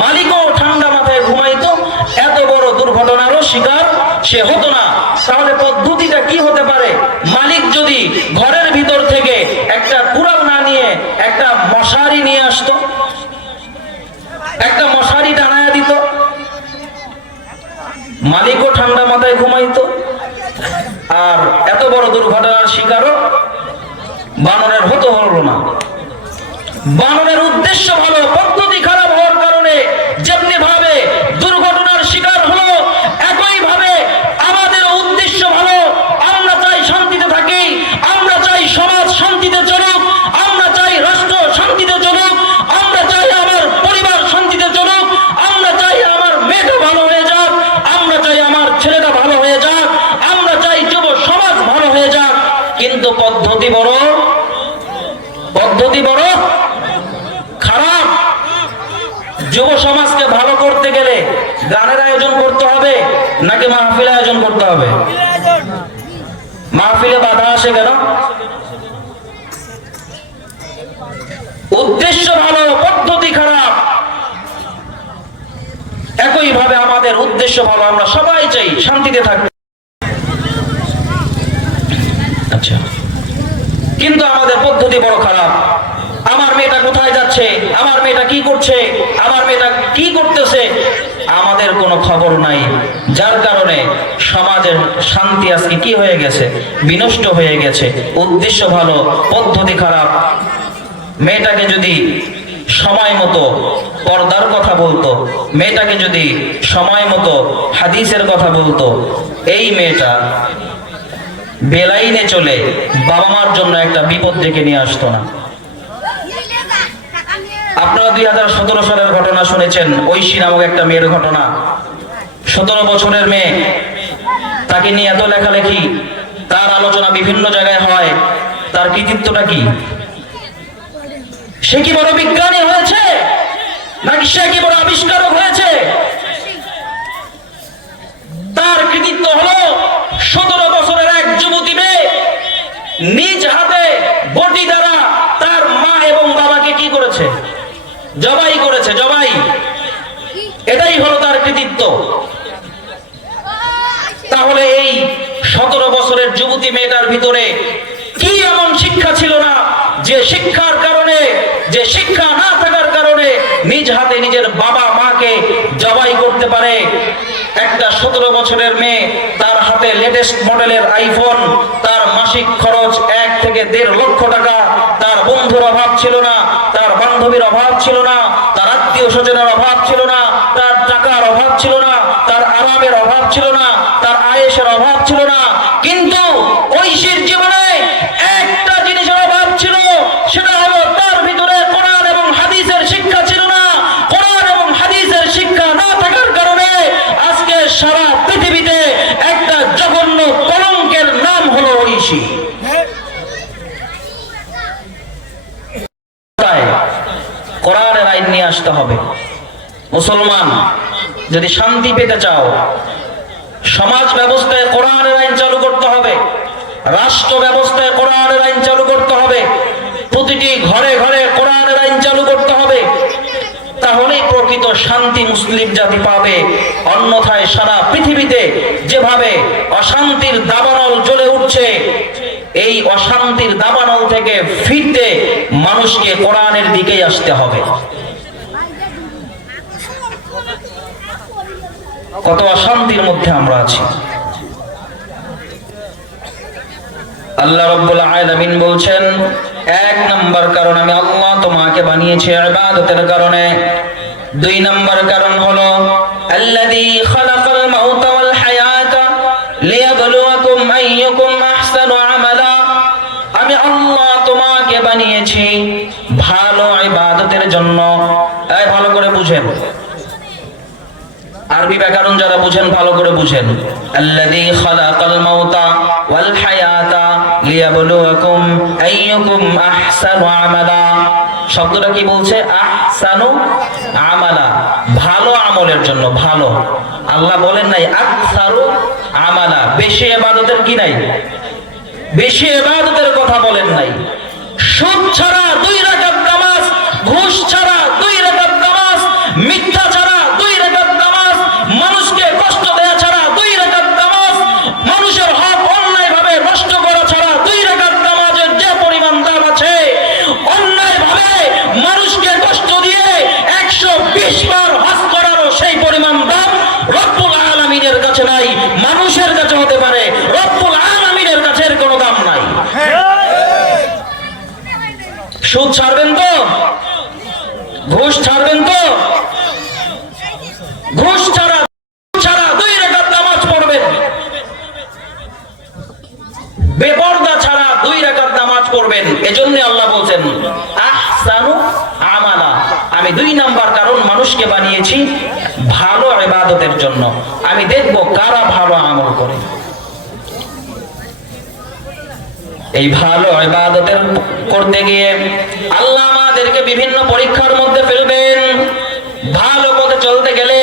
মালিকও ঠান্ডা মাথায় ঘুমাইতো, এত বড় দুর্ঘটনারও শিকার সে হতো না। তাহলে পদ্ধতিটা কি হতে পারে? মালিক যদি ঘরের ভিতর থেকে একটা কুড়াল না নিয়ে একটা মশারি নিয়ে আসতো, একটা মশারি টানায়া দিত, মালিকও ঠান্ডা মাথায় ঘুমাইতো, আর এত বড় দুর্ঘটনার শিকারও বানরের হতো হলো না। বানরের উদ্দেশ্য ভালো, পদ্ধতি খারাপ হওয়ার কারণে যেমনি ভাবে দুর্ঘটনার শিকার হলো, একই ভাবে আমাদের উদ্দেশ্য ভালো। আমরা চাই শান্তিতে থাকি, আমরা চাই সমাজ শান্তিতে চলুক, আমরা চাই রাষ্ট্র শান্তিতে চলুক, আমরা চাই আমার পরিবার শান্তিতে চলুক, আমরা চাই আমার মেয়েটা ভালো হয়ে যাক, আমরা চাই আমার ছেলেটা ভালো হয়ে যাক, আমরা চাই যুব সমাজ ভালো হয়ে যাক। কিন্তু পদ্ধতি বড় খারাপ। যুব সমাজকে ভালো করতে গেলে গানের আয়োজন করতে হবে নাকি মাহফিল আয়োজন করতে হবে? মাহফিলে বাধা আসে কেন? উদ্দেশ্য ভালো, পদ্ধতি খারাপ। একই ভাবে আমাদের উদ্দেশ্য ভালো, আমরা সবাই চাই শান্তিতে থাকতে, আচ্ছা, কিন্তু আমাদের পদ্ধতি বড় খারাপ। আমার মেয়েটা কোথায় যাচ্ছে, আমার মেয়েটা কি করছে, আমার মেয়েটা কি করতেছে, আমাদের কোনো খবর নাই। যার কারণে সমাজের শান্তি আজকে কি হয়ে গেছে? বিনষ্ট হয়ে গেছে। উদ্দেশ্য ভালো, পদ্ধতি খারাপ। মেয়েটাকে যদি সময় মতো পর্দার কথা বলতো, মেয়েটাকে যদি সময় মতো হাদিসের কথা বলতো, এই মেয়েটা বেলাইনে চলে বাবা মার জন্য একটা বিপদ ডেকে নিয়ে আসতো না। আপনারা 2017 সালের ঘটনা শুনেছেন, ঐশী নামক একটা মেয়ের ঘটনা। 17 বছরের মেয়ে, তাকে নিয়ে এত লেখালেখি, তার আলোচনা বিভিন্ন জায়গায় হয়। তার কৃতিত্বটা কি? সে কি বড় বিজ্ঞানী হয়েছে নাকি সে কি বড় আবিষ্কারক হয়েছে? তার কৃতিত্ব হলো 17 বছরের এক যুবতী মেয়ে নিজ হাতে বটি দ্বারা তার মা এবং বাবাকে কি করেছে? জবাই করেছে, জবাই। এটাই হলো তার কৃতিত্ব। তাহলে এই 17 বছরের যুবতী মেয়েটার ভিতরে কি এমন শিক্ষা ছিল না যে শিক্ষার কারণে, যে শিক্ষা না থাকার কারণে নিজ হাতে নিজের বাবা মাকে জবাই করতে পারে? একটা 17 বছরের মেয়ে, তার হাতে লেটেস্ট মডেলের আইফোন, তার মাসিক খরচ 1 থেকে 1.5 লক্ষ টাকা। তার বন্ধুর অভাব ছিল না, তার বান্ধবীর অভাব ছিল না, তার আত্মীয় স্বজনের অভাব ছিল না, তার টাকার অভাব ছিল না, তার আরামের অভাব ছিল না, তার আয়েশের অভাব ছিল না। কিন্তু ঐশীর জীবনে একটা জিনিসের অভাব ছিল, সেটা হলো তার ভিতরে কোরআন এবং হাদিসের শিক্ষা ছিল না। কোরআন এবং হাদিসের শিক্ষা না থাকার কারণে আজকে সারা পৃথিবীতে একটা জঘন্য কলঙ্কের নাম হলো ঐশী। কোরআনের আইন নিয়ে আসতে হবে। মুসলমান যদি শান্তি পেতে চাও, সমাজ ব্যবস্থায় কোরআনের আইন চালু করতে হবে, রাষ্ট্র ব্যবস্থায় কোরআনের আইন চালু করতে হবে, প্রতিটি ঘরে ঘরে কোরআনের আইন চালু করতে হবে। তাহলেই প্রকৃত শান্তি মুসলিম জাতি পাবে। অন্যথায় সারা পৃথিবীতে যেভাবে অশান্তির দাবানল জ্বলে উঠছে, এই অশান্তির দাবানল থেকে ফিরতে মানুষকে কোরআনের দিকেই আসতে হবে। কত অশান্তির মধ্যে আমরা আছি। আল্লাহ রাব্বুল আলামিন বলছেন, 1 নাম্বার কারণ আমি আল্লাহ তোমাকে বানিয়েছি ইবাদতের কারণে। 2 নাম্বার কারণ হলো আল্লাযী খালাকাল মাউতা ওয়াল বানিয়েছি ভালো ইবাদতের জন্য। এই ভালো করে বুঝেন, আরবি ব্যাকরণ যারা বুঝেন ভালো করে বুঝেন। আল্লাযী খালাকাল মাউতা ওয়াল হায়াতা লিয়াবলুয়াকুম আইয়ুকুম আহসানু আমালা। শব্দটা কি বলছে? আহসানু আমালা, ভালো আমলের জন্য। ভালো, আল্লাহ বলেন নাই আকসারু আমালা, বেশি ইবাদতের কি নাই, বেশি ইবাদতের কথা বলেন নাই। সুদ ছাড়া 2 রাকাত নামাজ, ঘুষ ছাড়া 2 রাকাত নামাজ, মিথ্যা ছাড়া 2 রাকাত নামাজ, মানুষকে কষ্ট দেয়া ছাড়া 2 রাকাত নামাজ, মানুষের হক অন্যায়ভাবে নষ্ট করা ছাড়া 2 রাকাত নামাজের যে পরিমাণ দাম আছে, অন্যায়ভাবে মানুষকে কষ্ট দিয়ে 120 বার হজ করারও সেই পরিমাণ দাম রব্বুল আলামিনের কাছে নাই। মানুষের কাছে হতে পারে, রব্বুল আলামিনের কাছে এর কোনো দাম নাই। সুদ ছাড়বেন তো? ঘুষ ছাড়বেন তো? ঘুষ ছাড়া 2 রাকাত নামাজ পড়বেন, বেপরদা ছাড়া 2 রাকাত নামাজ পড়বেন। এজন্য আল্লাহ বলছেন আহসানু আমালা, আমি 2 নাম্বার কারণ মানুষকে বানিয়েছি ভালো ইবাদতের জন্য। আমি দেখব কারা ভালো আমল করে। এই ভালো ইবাদতের করতে গিয়ে আল্লাহ আমাদেরকে বিভিন্ন পরীক্ষার মধ্যে ফেলবেন। ভালো পথে চলতে গেলে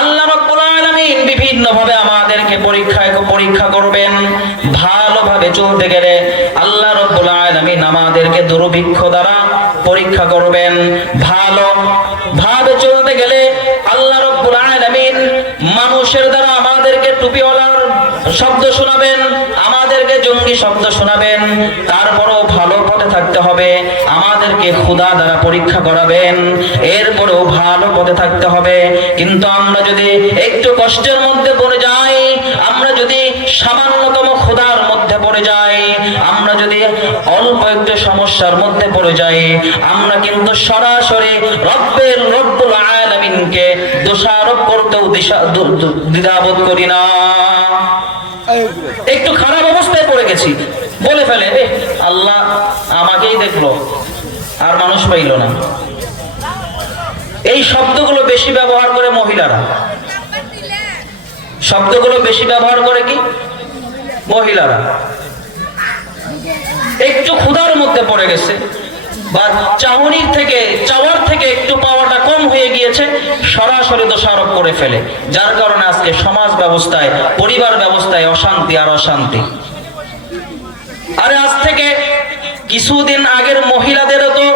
আল্লাহ রাব্বুল আলামিন বিভিন্ন ভাবে আমাদেরকে পরীক্ষা করবেন। ভালোভাবে চলতে গেলে আল্লাহ রাব্বুল আলামিন আমাদেরকে দুর্ভিক্ষ দ্বারা পরীক্ষা করবেন। ভালো ভাবে চলতে গেলে আল্লাহ রাব্বুল আলামিন মানুষের দ্বারা আমাদেরকে টুপিওয়ালার শব্দ শোনাবেন, আমাদেরকে জঙ্গি শব্দ শোনাবেন। তারপরও ভালো পথে থাকতে হবে, আমাদেরকে খোদা দ্বারা পরীক্ষা করাবেন, এরপরেও ভালো পথে থাকতে হবে। কিন্তু আমরা যদি একটু কষ্টের মধ্যে পড়ে যাই, আমরা যদি সামান্যতম খোদার মধ্যে পড়ে যাই, আমরা যদি অল্প একটু সমস্যার মধ্যে পড়ে যাই, আমরা কিন্তু সরাসরি রব্বুল আলামিনকে দোষারোপ করতেও দ্বিধাবোধ করি না। একটু খারাপ অবস্থায় পড়ে গেছি, বলে ফেলে আল্লাহ আমাকেই দেখলো, আর মানুষ পাইল না। এই শব্দগুলো বেশি ব্যবহার করে মহিলারা। শব্দগুলো বেশি ব্যবহার করে কি মহিলারা। একটু ক্ষুধার মধ্যে পড়ে গেছে বা চাওয়ার থেকে একটু পাওয়াটা কম হয়ে গিয়েছে, সরাসরি দোষারোপ করে ফেলে। যার কারণে আজকে সমাজ ব্যবস্থায়, পরিবার ব্যবস্থায় অশান্তি আর অশান্তি। আরে আজ থেকে কিছুদিন আগের মহিলাদেরও তো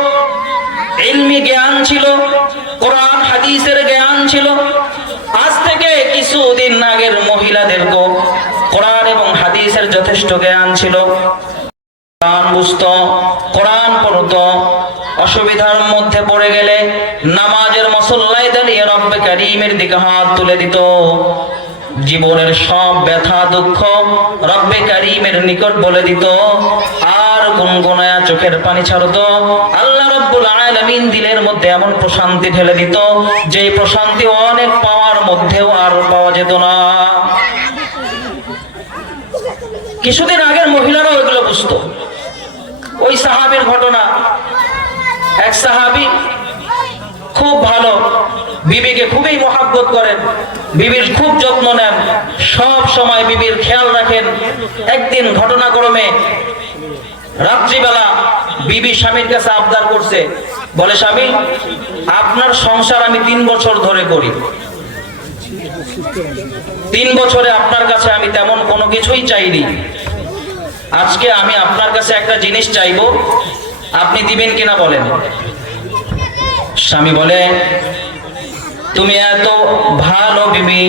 ইলমি জ্ঞান ছিল, কোরআন হাদিসের জ্ঞান ছিল। আজ থেকে কিছুদিন আগের মহিলাদেরকেও কোরআন এবং হাদিসের যথেষ্ট জ্ঞান ছিল। কোরআন বুঝতো, কোরআন পড়তো। অসুবিধার মধ্যে পড়ে গেলে নামাজের মুসল্লায় দাঁড়িয়ে রব্বে কারীমের দিকে হাত তুলে দিত। জীবনের সব ব্যথা দুঃখ রব্বে কারীমের নিকট বলে দিত, আর গুনগুনায়া চোখের পানি ছাড়তো। আল্লাহ রাব্বুল আলামিন দিলের মধ্যে এমন প্রশান্তি ঢেলে দিত, যে প্রশান্তি অনেক পাওয়ার মধ্যেও আর পাওয়া যেত না। কিছুদিন আগের মহিলারাও এগুলো বুঝতো। ওই সাহাবীর ঘটনা, এক সাহাবী খুব ভালো, বিবিকে খুবই মহব্বত করেন, বিবির খুব যত্ন নেন, সব সময় বিবির খেয়াল রাখেন। একদিন ঘটনাক্রমে রাত্রিবেলা বিবি স্বামীর কাছে আবদার করছে, বলে স্বামী আপনার সংসার আমি 3 বছর ধরে করি, 3 বছরে আপনার কাছে আমি তেমন কোনো কিছুই চাইনি, আজকে আমি আপনার কাছে একটা জিনিস চাইবো, আপনি দিবেন কিনা বলেন। স্বামী বলে তুমি এত ভালো বিবি,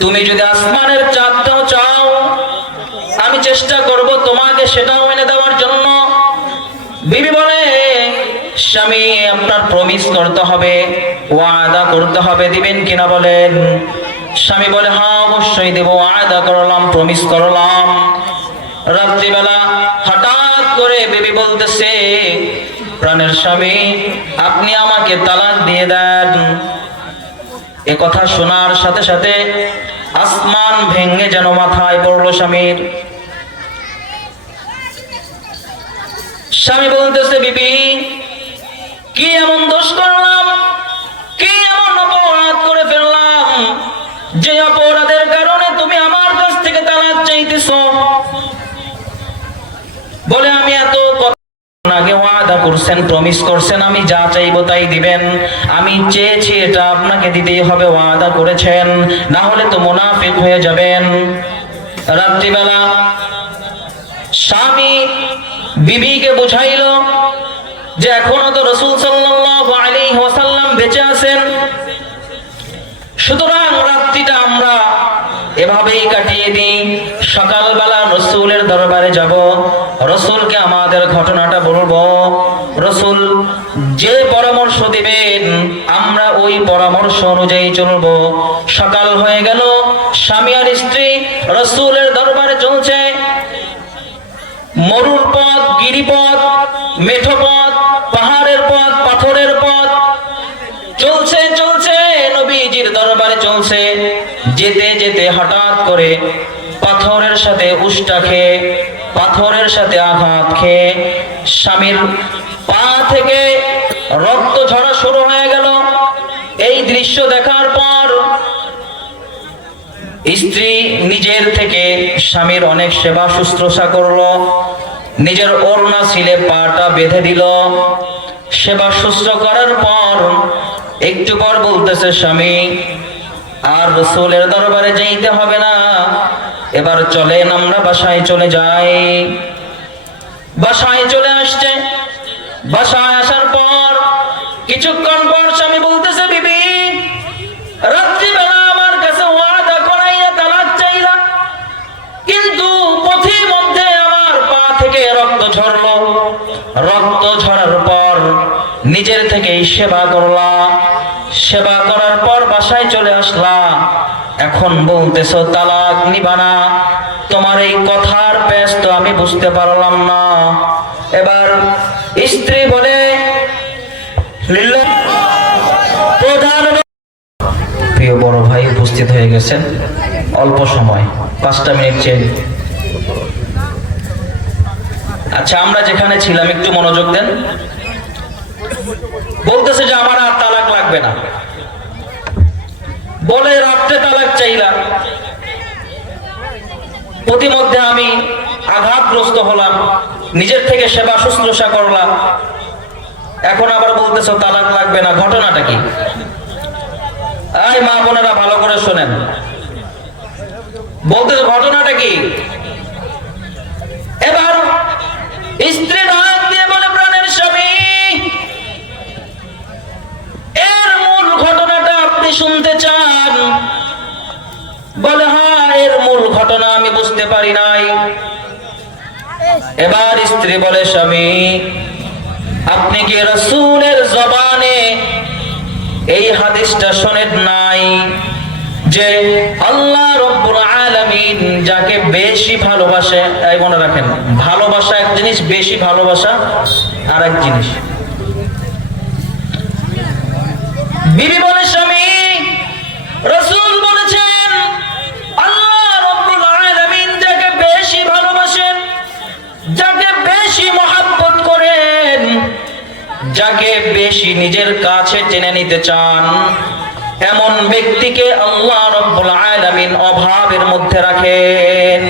তুমি যদি আসমানের চাঁদটাও চাও আমি চেষ্টা করব তোমাকে সেটাও এনে দেওয়ার জন্য। বিবি বলে স্বামী আপনার প্রমিস করতে হবে, ওয়াদা করতে হবে, দিবেন কিনা বলেন। স্বামী বলে হ্যাঁ অবশ্যই দেব, ওয়াদা করলাম, প্রমিস করলাম। রাত্রিবেলা হঠাৎ করে বিবি বলতেছে, প্রাণের স্বামী আপনি আমাকে তালাক দিয়ে দেন। এ কথা শোনার সাথে সাথে আসমান ভেঙে যেন মাথায় পড়লো স্বামীর। স্বামী বলতেছে, বিবি কি এমন দোষ করলাম, কি এমন অপরাধ করে ফেললাম যে অপরাধের কারণে তুমি আমার কাছ থেকে তালাক চাইতেছো? বলে, আমি এত আগে ওয়াদা করছেন, প্রমিস করছেন আমি যা চাইবো তাই দিবেন, আমি চেয়েছি এটা আপনাকে দিতেই হবে, ওয়াদা করেছেন, না হলে তো মুনাফিক হয়ে যাবেন। রাত্রিবেলা স্বামী বিবিকে বুঝাইলো যে এখনো তো রাসূল সাল্লাল্লাহু আলাইহি ওয়াসাল্লাম বেঁচে আছেন, সুতরাং রাত্রিটা আমরা এভাবেই কাটিয়ে দিই, সকালবেলা রাসূলের দরবারে যাব, রাসূলকে আমাদের ঘটনাটা বলবো, রাসূল যে পরামর্শ দিবেন আমরা ওই পরামর্শ অনুযায়ী চলবো। সকাল হয়ে গেল, স্বামী আর স্ত্রী রাসূলের দরবারে চলছে। মরুর পথ, গিরিপথ, মেঠো পথ, পাহাড়ের পথ, পাথরের পথ, চলছে চলছে, নবীজির দরবারে চলছে। যেতে যেতে হঠাৎ করে পাথরের সাথে উষ্টা খেয়ে, পাথরের সাথে আঘাত খেয়ে স্বামীর পা থেকে রক্ত ঝরা শুরু হয়ে গেল। এই দৃশ্য দেখার পর স্ত্রী নিজের থেকে স্বামীর অনেক সেবা শুশ্রূষা করলো, নিজের ওড়না ছিলে পাটা বেঁধে দিল। সেবা শুশ্রূষা করার পর একটু পর বলতেছে স্বামী, আর রাসূলের দরবারে যাইতে হবে না, এবার চলেন আমরা বাসায় চলে যাই। বাসায় চলে আসছে। বাসায় আসার পর কিছুক্ষণ পর স্বামী বলতেছে, বিবি রাত্রিবেলা আমার কাছে ওয়াদা করাইয়া তালাক চাইলা, কিন্তু পথের মধ্যে আমার পা থেকে রক্ত ঝরলো, রক্ত ঝরার পর নিজের থেকেই সেবা করলা, সেবা করার পর বাসায় চলে আসলা, এখন বলতেছো তালাক নিবা না, তোমার এই কথার পেশ তো আমি বুঝতে পারলাম না। এবার স্ত্রী বলে, প্রিয় বড় ভাই উপস্থিত হয়ে গেছেন, অল্প সময় 5টা মিনিট চেয়ে। আচ্ছা, আমরা যেখানে ছিলাম একটু মনোযোগ দেন। বলতেছে যে আমার আর তালাক লাগবে না, বলে রাত্রে তালাক চাইলাম, প্রতিমধ্যে আমি আঘাতগ্রস্ত হলাম, নিজের থেকে সেবা শুশ্রূষা করলাম, এখন আবার বলতেছো তালাক লাগবে না, ঘটনাটা কি? এই মা বোনেরা ভালো করে শোনেন, বলতেছে ঘটনাটা কি? এবার স্ত্রী ডাক দিয়ে বলে, প্রাণের স্বামী, এর মূল ঘটনাটা আপনি শুনতে চান? বলে, হ্যাঁ, এর মূল ঘটনা আমি বুঝতে পারি নাই। এবার স্ত্রী বলে, স্বামী আপনি কি রাসূলের জবানে এই হাদিসটা শোনেন নাই যে আল্লাহ রাব্বুল আলামিন যাকে বেশি ভালোবাসে, এই মনে রাখেন, ভালোবাসা এক জিনিস, বেশি ভালোবাসা আর এক জিনিস। বিবি বলে, স্বামী রাসূল বলেছেন আল্লাহ রাব্বুল আলামিন যাকে বেশি ভালোবাসেন, যাকে বেশি মহব্বত করেন, যাকে বেশি নিজের কাছে টেনে নিতে চান, এমন ব্যক্তিকে আল্লাহ রাব্বুল আলামিন অভাবের মধ্যে রাখেন।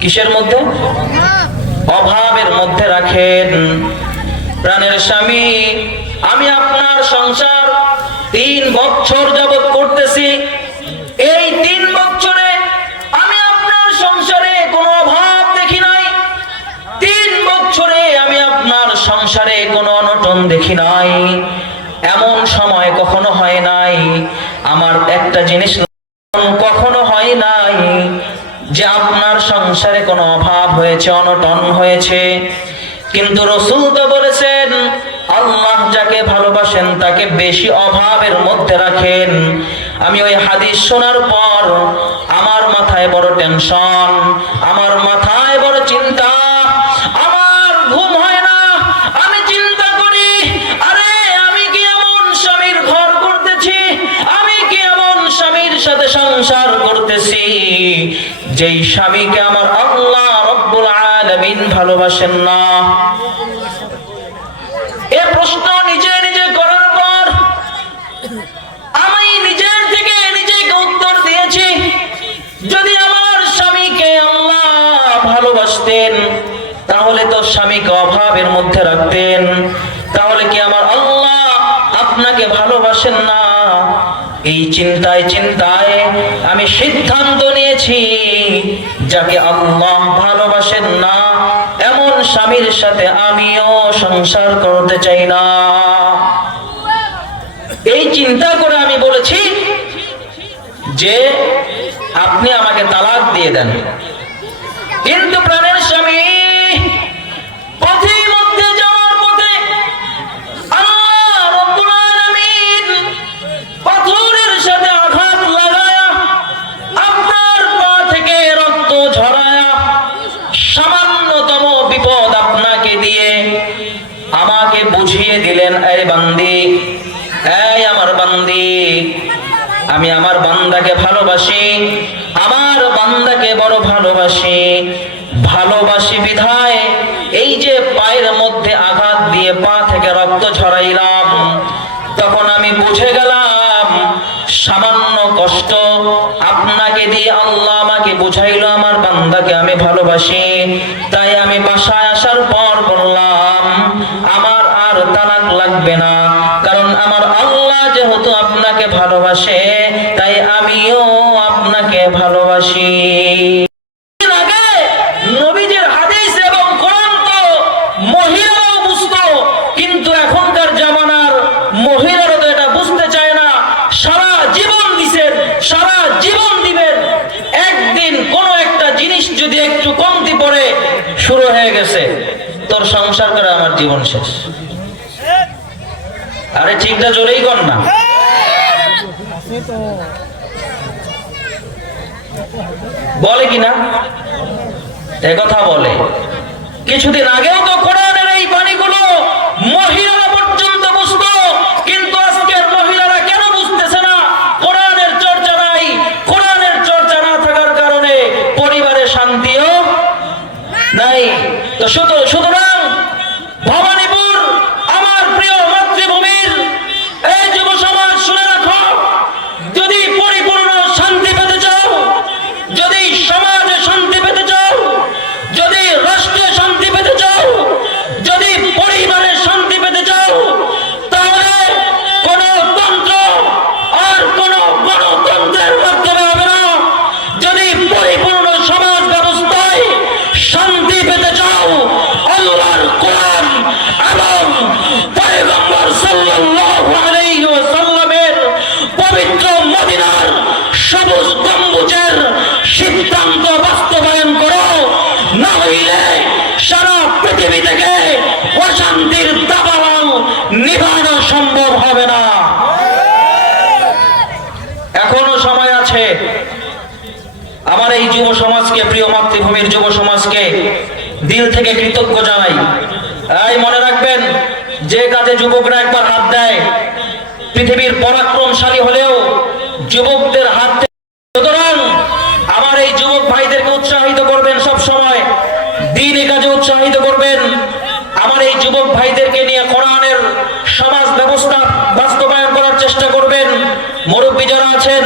কিসের মধ্যে? অভাবের মধ্যে রাখেন। প্রাণের স্বামী, আমি আপনার সংসার 3 বছর যাবত করতেছি, এই 3 বছরে আমি আপনার সংসারে কোনো অভাব দেখি নাই, 3 বছরে আমি আপনার সংসারে কোনো অনটন দেখি নাই, এমন সময় কখনো হয় নাই, আমার একটা জিনিস কখনো হয় নাই যে আপনার সংসারে কোনো অভাব হয়েছে, অনটন হয়েছে। কিন্তু রাসূল তো বলেছেন আল্লাহ যাকে ভালোবাসেন তাকে বেশি অভাবের মধ্যে রাখেন। আমি ওই হাদিস শোনার পর আমার মাথায় বড় টেনশন, আমার মাথায় বড় চিন্তা, আমার ঘুম হয় না। আমি চিন্তা করি, আরে আমি কি এমন স্বামীর ঘর করতেছি, আমি কি এমন স্বামীর সাথে সংসার করতেছি যেই স্বামীকে আমার আল্লাহ রাব্বুল আলামিন ভালোবাসেন না? এ প্রশ্ন নিজে নিজে করার পর আমি নিজের থেকে নিজেকে উত্তর দিয়েছি, যদি আমার স্বামীকে আল্লাহ ভালোবাসতেন তাহলে তো স্বামীকে অভাবের মধ্যে রাখতেন। তাহলে কি আমার আল্লাহ আপনাকে ভালোবাসেন না? এই চিন্তায় চিন্তায় আমি সিদ্ধান্ত নিয়েছি, যাকে আল্লাহ ভালোবাসেন না এমন স্বামীর সাথে আমিও সংসার করতে চাই না। এই চিন্তা করে আমি বলেছি যে আপনি আমাকে তালাক দিয়ে দেন। কিন্তু প্রাণের স্বামী পথের মধ্যে যাওয়ার পথে আল্লাহ রাব্বুল আলামিন পাথরের সাথে আঘাত লাগায়া আপনার পা থেকে রক্ত ঝরায়া সামান্যতম বিপদ আপনাকে দিয়ে আমাকে বুঝিয়ে দিলেন, এই বান্দি, এই আমার বান্দি, আমি আমার বান্দাকে ভালোবাসি, আমার বান্দাকে বড় ভালোবাসি। ভালোবাসি বিধায় এই যে পায়ের মধ্যে আঘাত দিয়ে পা থেকে রক্ত ঝরাইলাম, তখন আমি বুঝে গেলাম সামান্য কষ্ট আপনাকে দিয়ে আল্লাহ আমাকে বুঝাইলো আমার বান্দাকে আমি ভালোবাসি। তাই আমি বাসায় আসার পর বললাম আমার আর তালাক লাগবে না, কারণ আমার আল্লাহ যেহেতু আপনাকে ভালোবাসে তাই আমিও আপনাকে ভালোবাসি। নবীজির হাদিস এবং কোরআন তো মহিলাও বুঝতো, কিন্তু এখনকার জামানার মহিলারা তো এটা বুঝতে চায় না। সারা জীবন দিছেন, সারা জীবন দিবেন, একদিন কোন একটা জিনিস যদি একটু কমতি পড়ে শুরু হয়ে গেছে তোর সংসার করে আমার জীবন শেষ। আরে ঠিকটা জোরেই কর না। বলে কিনা একথা বলে। কিছুদিন আগেও তো কোরআনের এই বাণীগুলো মহিলারা পর্যন্ত বুঝতো, কিন্তু আজকের মহিলারা কেন বুঝতেছে না? কোরআনের চর্চা নাই। কোরআনের চর্চা না থাকার কারণে পরিবারে শান্তিও নাই। তো সুতরাং ভবানীপুর আমার প্রিয় মাতৃভূমির এই যুব সমাজ শুনে রাখো, যদি পরিপূর্ণ শান্তি পেতে চাও, যদি সমাজে শান্তি পেতে চাও, যদি রাষ্ট্রে শান্তি পেতে চাও, যদি পরিবারে শান্তি পেতে চাও, তাহলে কোন তন্ত্র আর কোন গণতন্ত্রের মাধ্যমে হবে না। যদি পরিপূর্ণ সমাজ ব্যবস্থায় শান্তি পেতে চাও, আল্লাহর কোরআন এবং পয়গম্বর সাল্লাল্লাহু আলাইহি ওয়াসাল্লামের পবিত্র মদিনার সবুজ গম্বুজের সিদ্ধান্ত বাস্তবায়ন করো, না হইলে সারা পৃথিবী থেকে অশান্তির দাবানল নিভানো সম্ভব হবে না। এখনো সময় আছে। আমার এই যুব সমাজকে, প্রিয় মাতৃভূমির যুব সমাজকে দিল থেকে কৃতজ্ঞ জানাই। এই মনে রাখবেন, যে কাজে যুবকরা একবার হাত দেয় পৃথিবীর পরাক্রমশালী হলেও যুবকদের হাত থেকে। সুতরাং আমার এই যুবক ভাইদেরকে উৎসাহিত করবেন, সব সময় দ্বীনি কাজে উৎসাহিত করবেন। আমার এই যুবক ভাইদেরকে নিয়ে কোরআনের সমাজ ব্যবস্থা বাস্তবায়ন করার চেষ্টা করবেন। মুরব্বী যারা আছেন,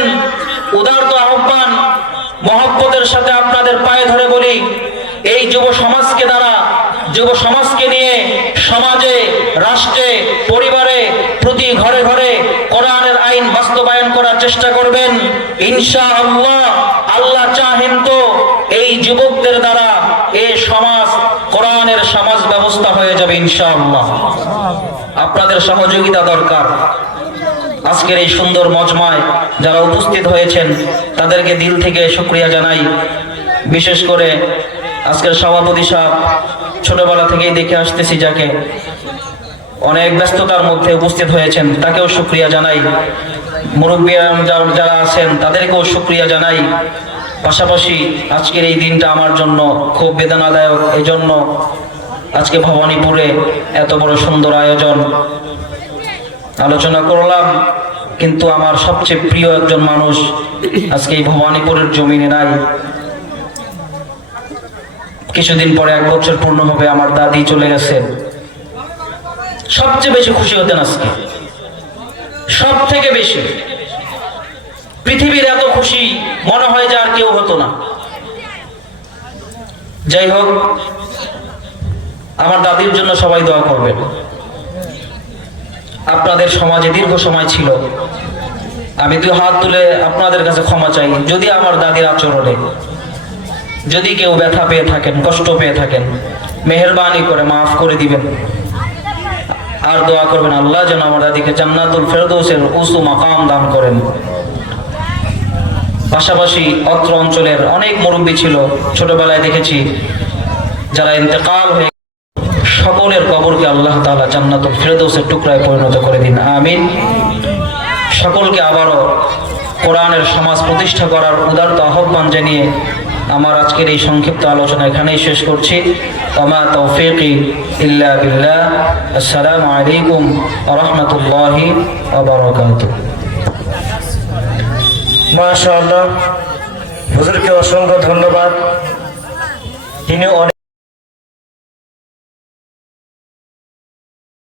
উদারত আহ্বান, মহব্বতের সাথে আপনাদের পায়ে ধরে বলি, এই যুব সমাজকে দ্বারা, যুব সমাজকে নিয়ে সমাজে, রাষ্ট্রে, পরিবারে, প্রতি ঘরে ঘরে কোরআনের আইন বাস্তবায়ন করার চেষ্টা করবেন। ইনশাআল্লাহ আল্লাহ চাহেন তো এই যুবকদের দ্বারা এই সমাজ কোরআনের সমাজ ব্যবস্থা হয়ে যাবে ইনশাআল্লাহ। আপনাদের সহযোগিতা দরকার। আজকের এই সুন্দর মজমায় যারা উপস্থিত হয়েছেন তাদেরকে দিল থেকে শুকরিয়া জানাই। বিশেষ করে আজকের সভাপতি সাহেব, ছোটবেলা থেকেই দেখে আসতেছি যাকে, অনেক ব্যস্ততার মধ্যে উপস্থিত হয়েছেন, তাকেও শুকরিয়া জানাই। মুরব্বী যারা আছেন তাদেরকেও শুকরিয়া জানাই। পাশাপাশি আজকের এই দিনটা আমার জন্য খুব বেদনাদায়ক। এই জন্য আজকে ভবানীপুরে এত বড় সুন্দর আয়োজন আলোচনা করলাম, কিন্তু আমার সবচেয়ে প্রিয় একজন মানুষ আজকে এই ভবানীপুরের জমিনে নাই। কিছুদিন পরে 1 বছর পূর্ণ হবে, আমার দাদি চলে গেছেন। সবচেয়ে বেশি খুশি হতেন আজকে, সব থেকে বেশি। পৃথিবীর এত খুশি মনে হয় যে আর কেউ হতো না। যাই হোক, আমার দাদির জন্য সবাই দোয়া করবেন। আপনাদের সমাজে দীর্ঘ সময় ছিল, আমি 2 হাত তুলে আপনাদের কাছে ক্ষমা চাই যদি আমার দাদির আচরণে যদি কেউ ব্যথা পেয়ে থাকেন, কষ্ট পেয়ে থাকেন, মেহেরবানি করে মাফ করে দিবেন। আর দোয়া করবেন আল্লাহ যেন আমার দাদিকে জান্নাতুল ফেরদৌসের উঁচু মাকাম দান করেন। পাশাপাশি অত্র অঞ্চলের অনেক মুরব্বী ছিল, ছোটবেলায় দেখেছি যারা ইন্তেকাল হয়ে, সকলের কবরকে আল্লাহ তাআলা জান্নাতুল ফেরদৌসের টুকরায় পরিণত করে দিন, আমিন। সকলকে আবারও কোরআনের সমাজ প্রতিষ্ঠা করার উদারত আহ্বান জানিয়ে আমার আজকের এই সংক্ষিপ্ত আলোচনা এখানেই শেষ করছি। ওমা তৌফিকি ইল্লা বিল্লাহ। আসসালামু আলাইকুম ওয়া রাহমাতুল্লাহি ওয়া বারাকাতুহু। মাশাআল্লাহ, হুজুরকে অসংখ্য ধন্যবাদ। তিনি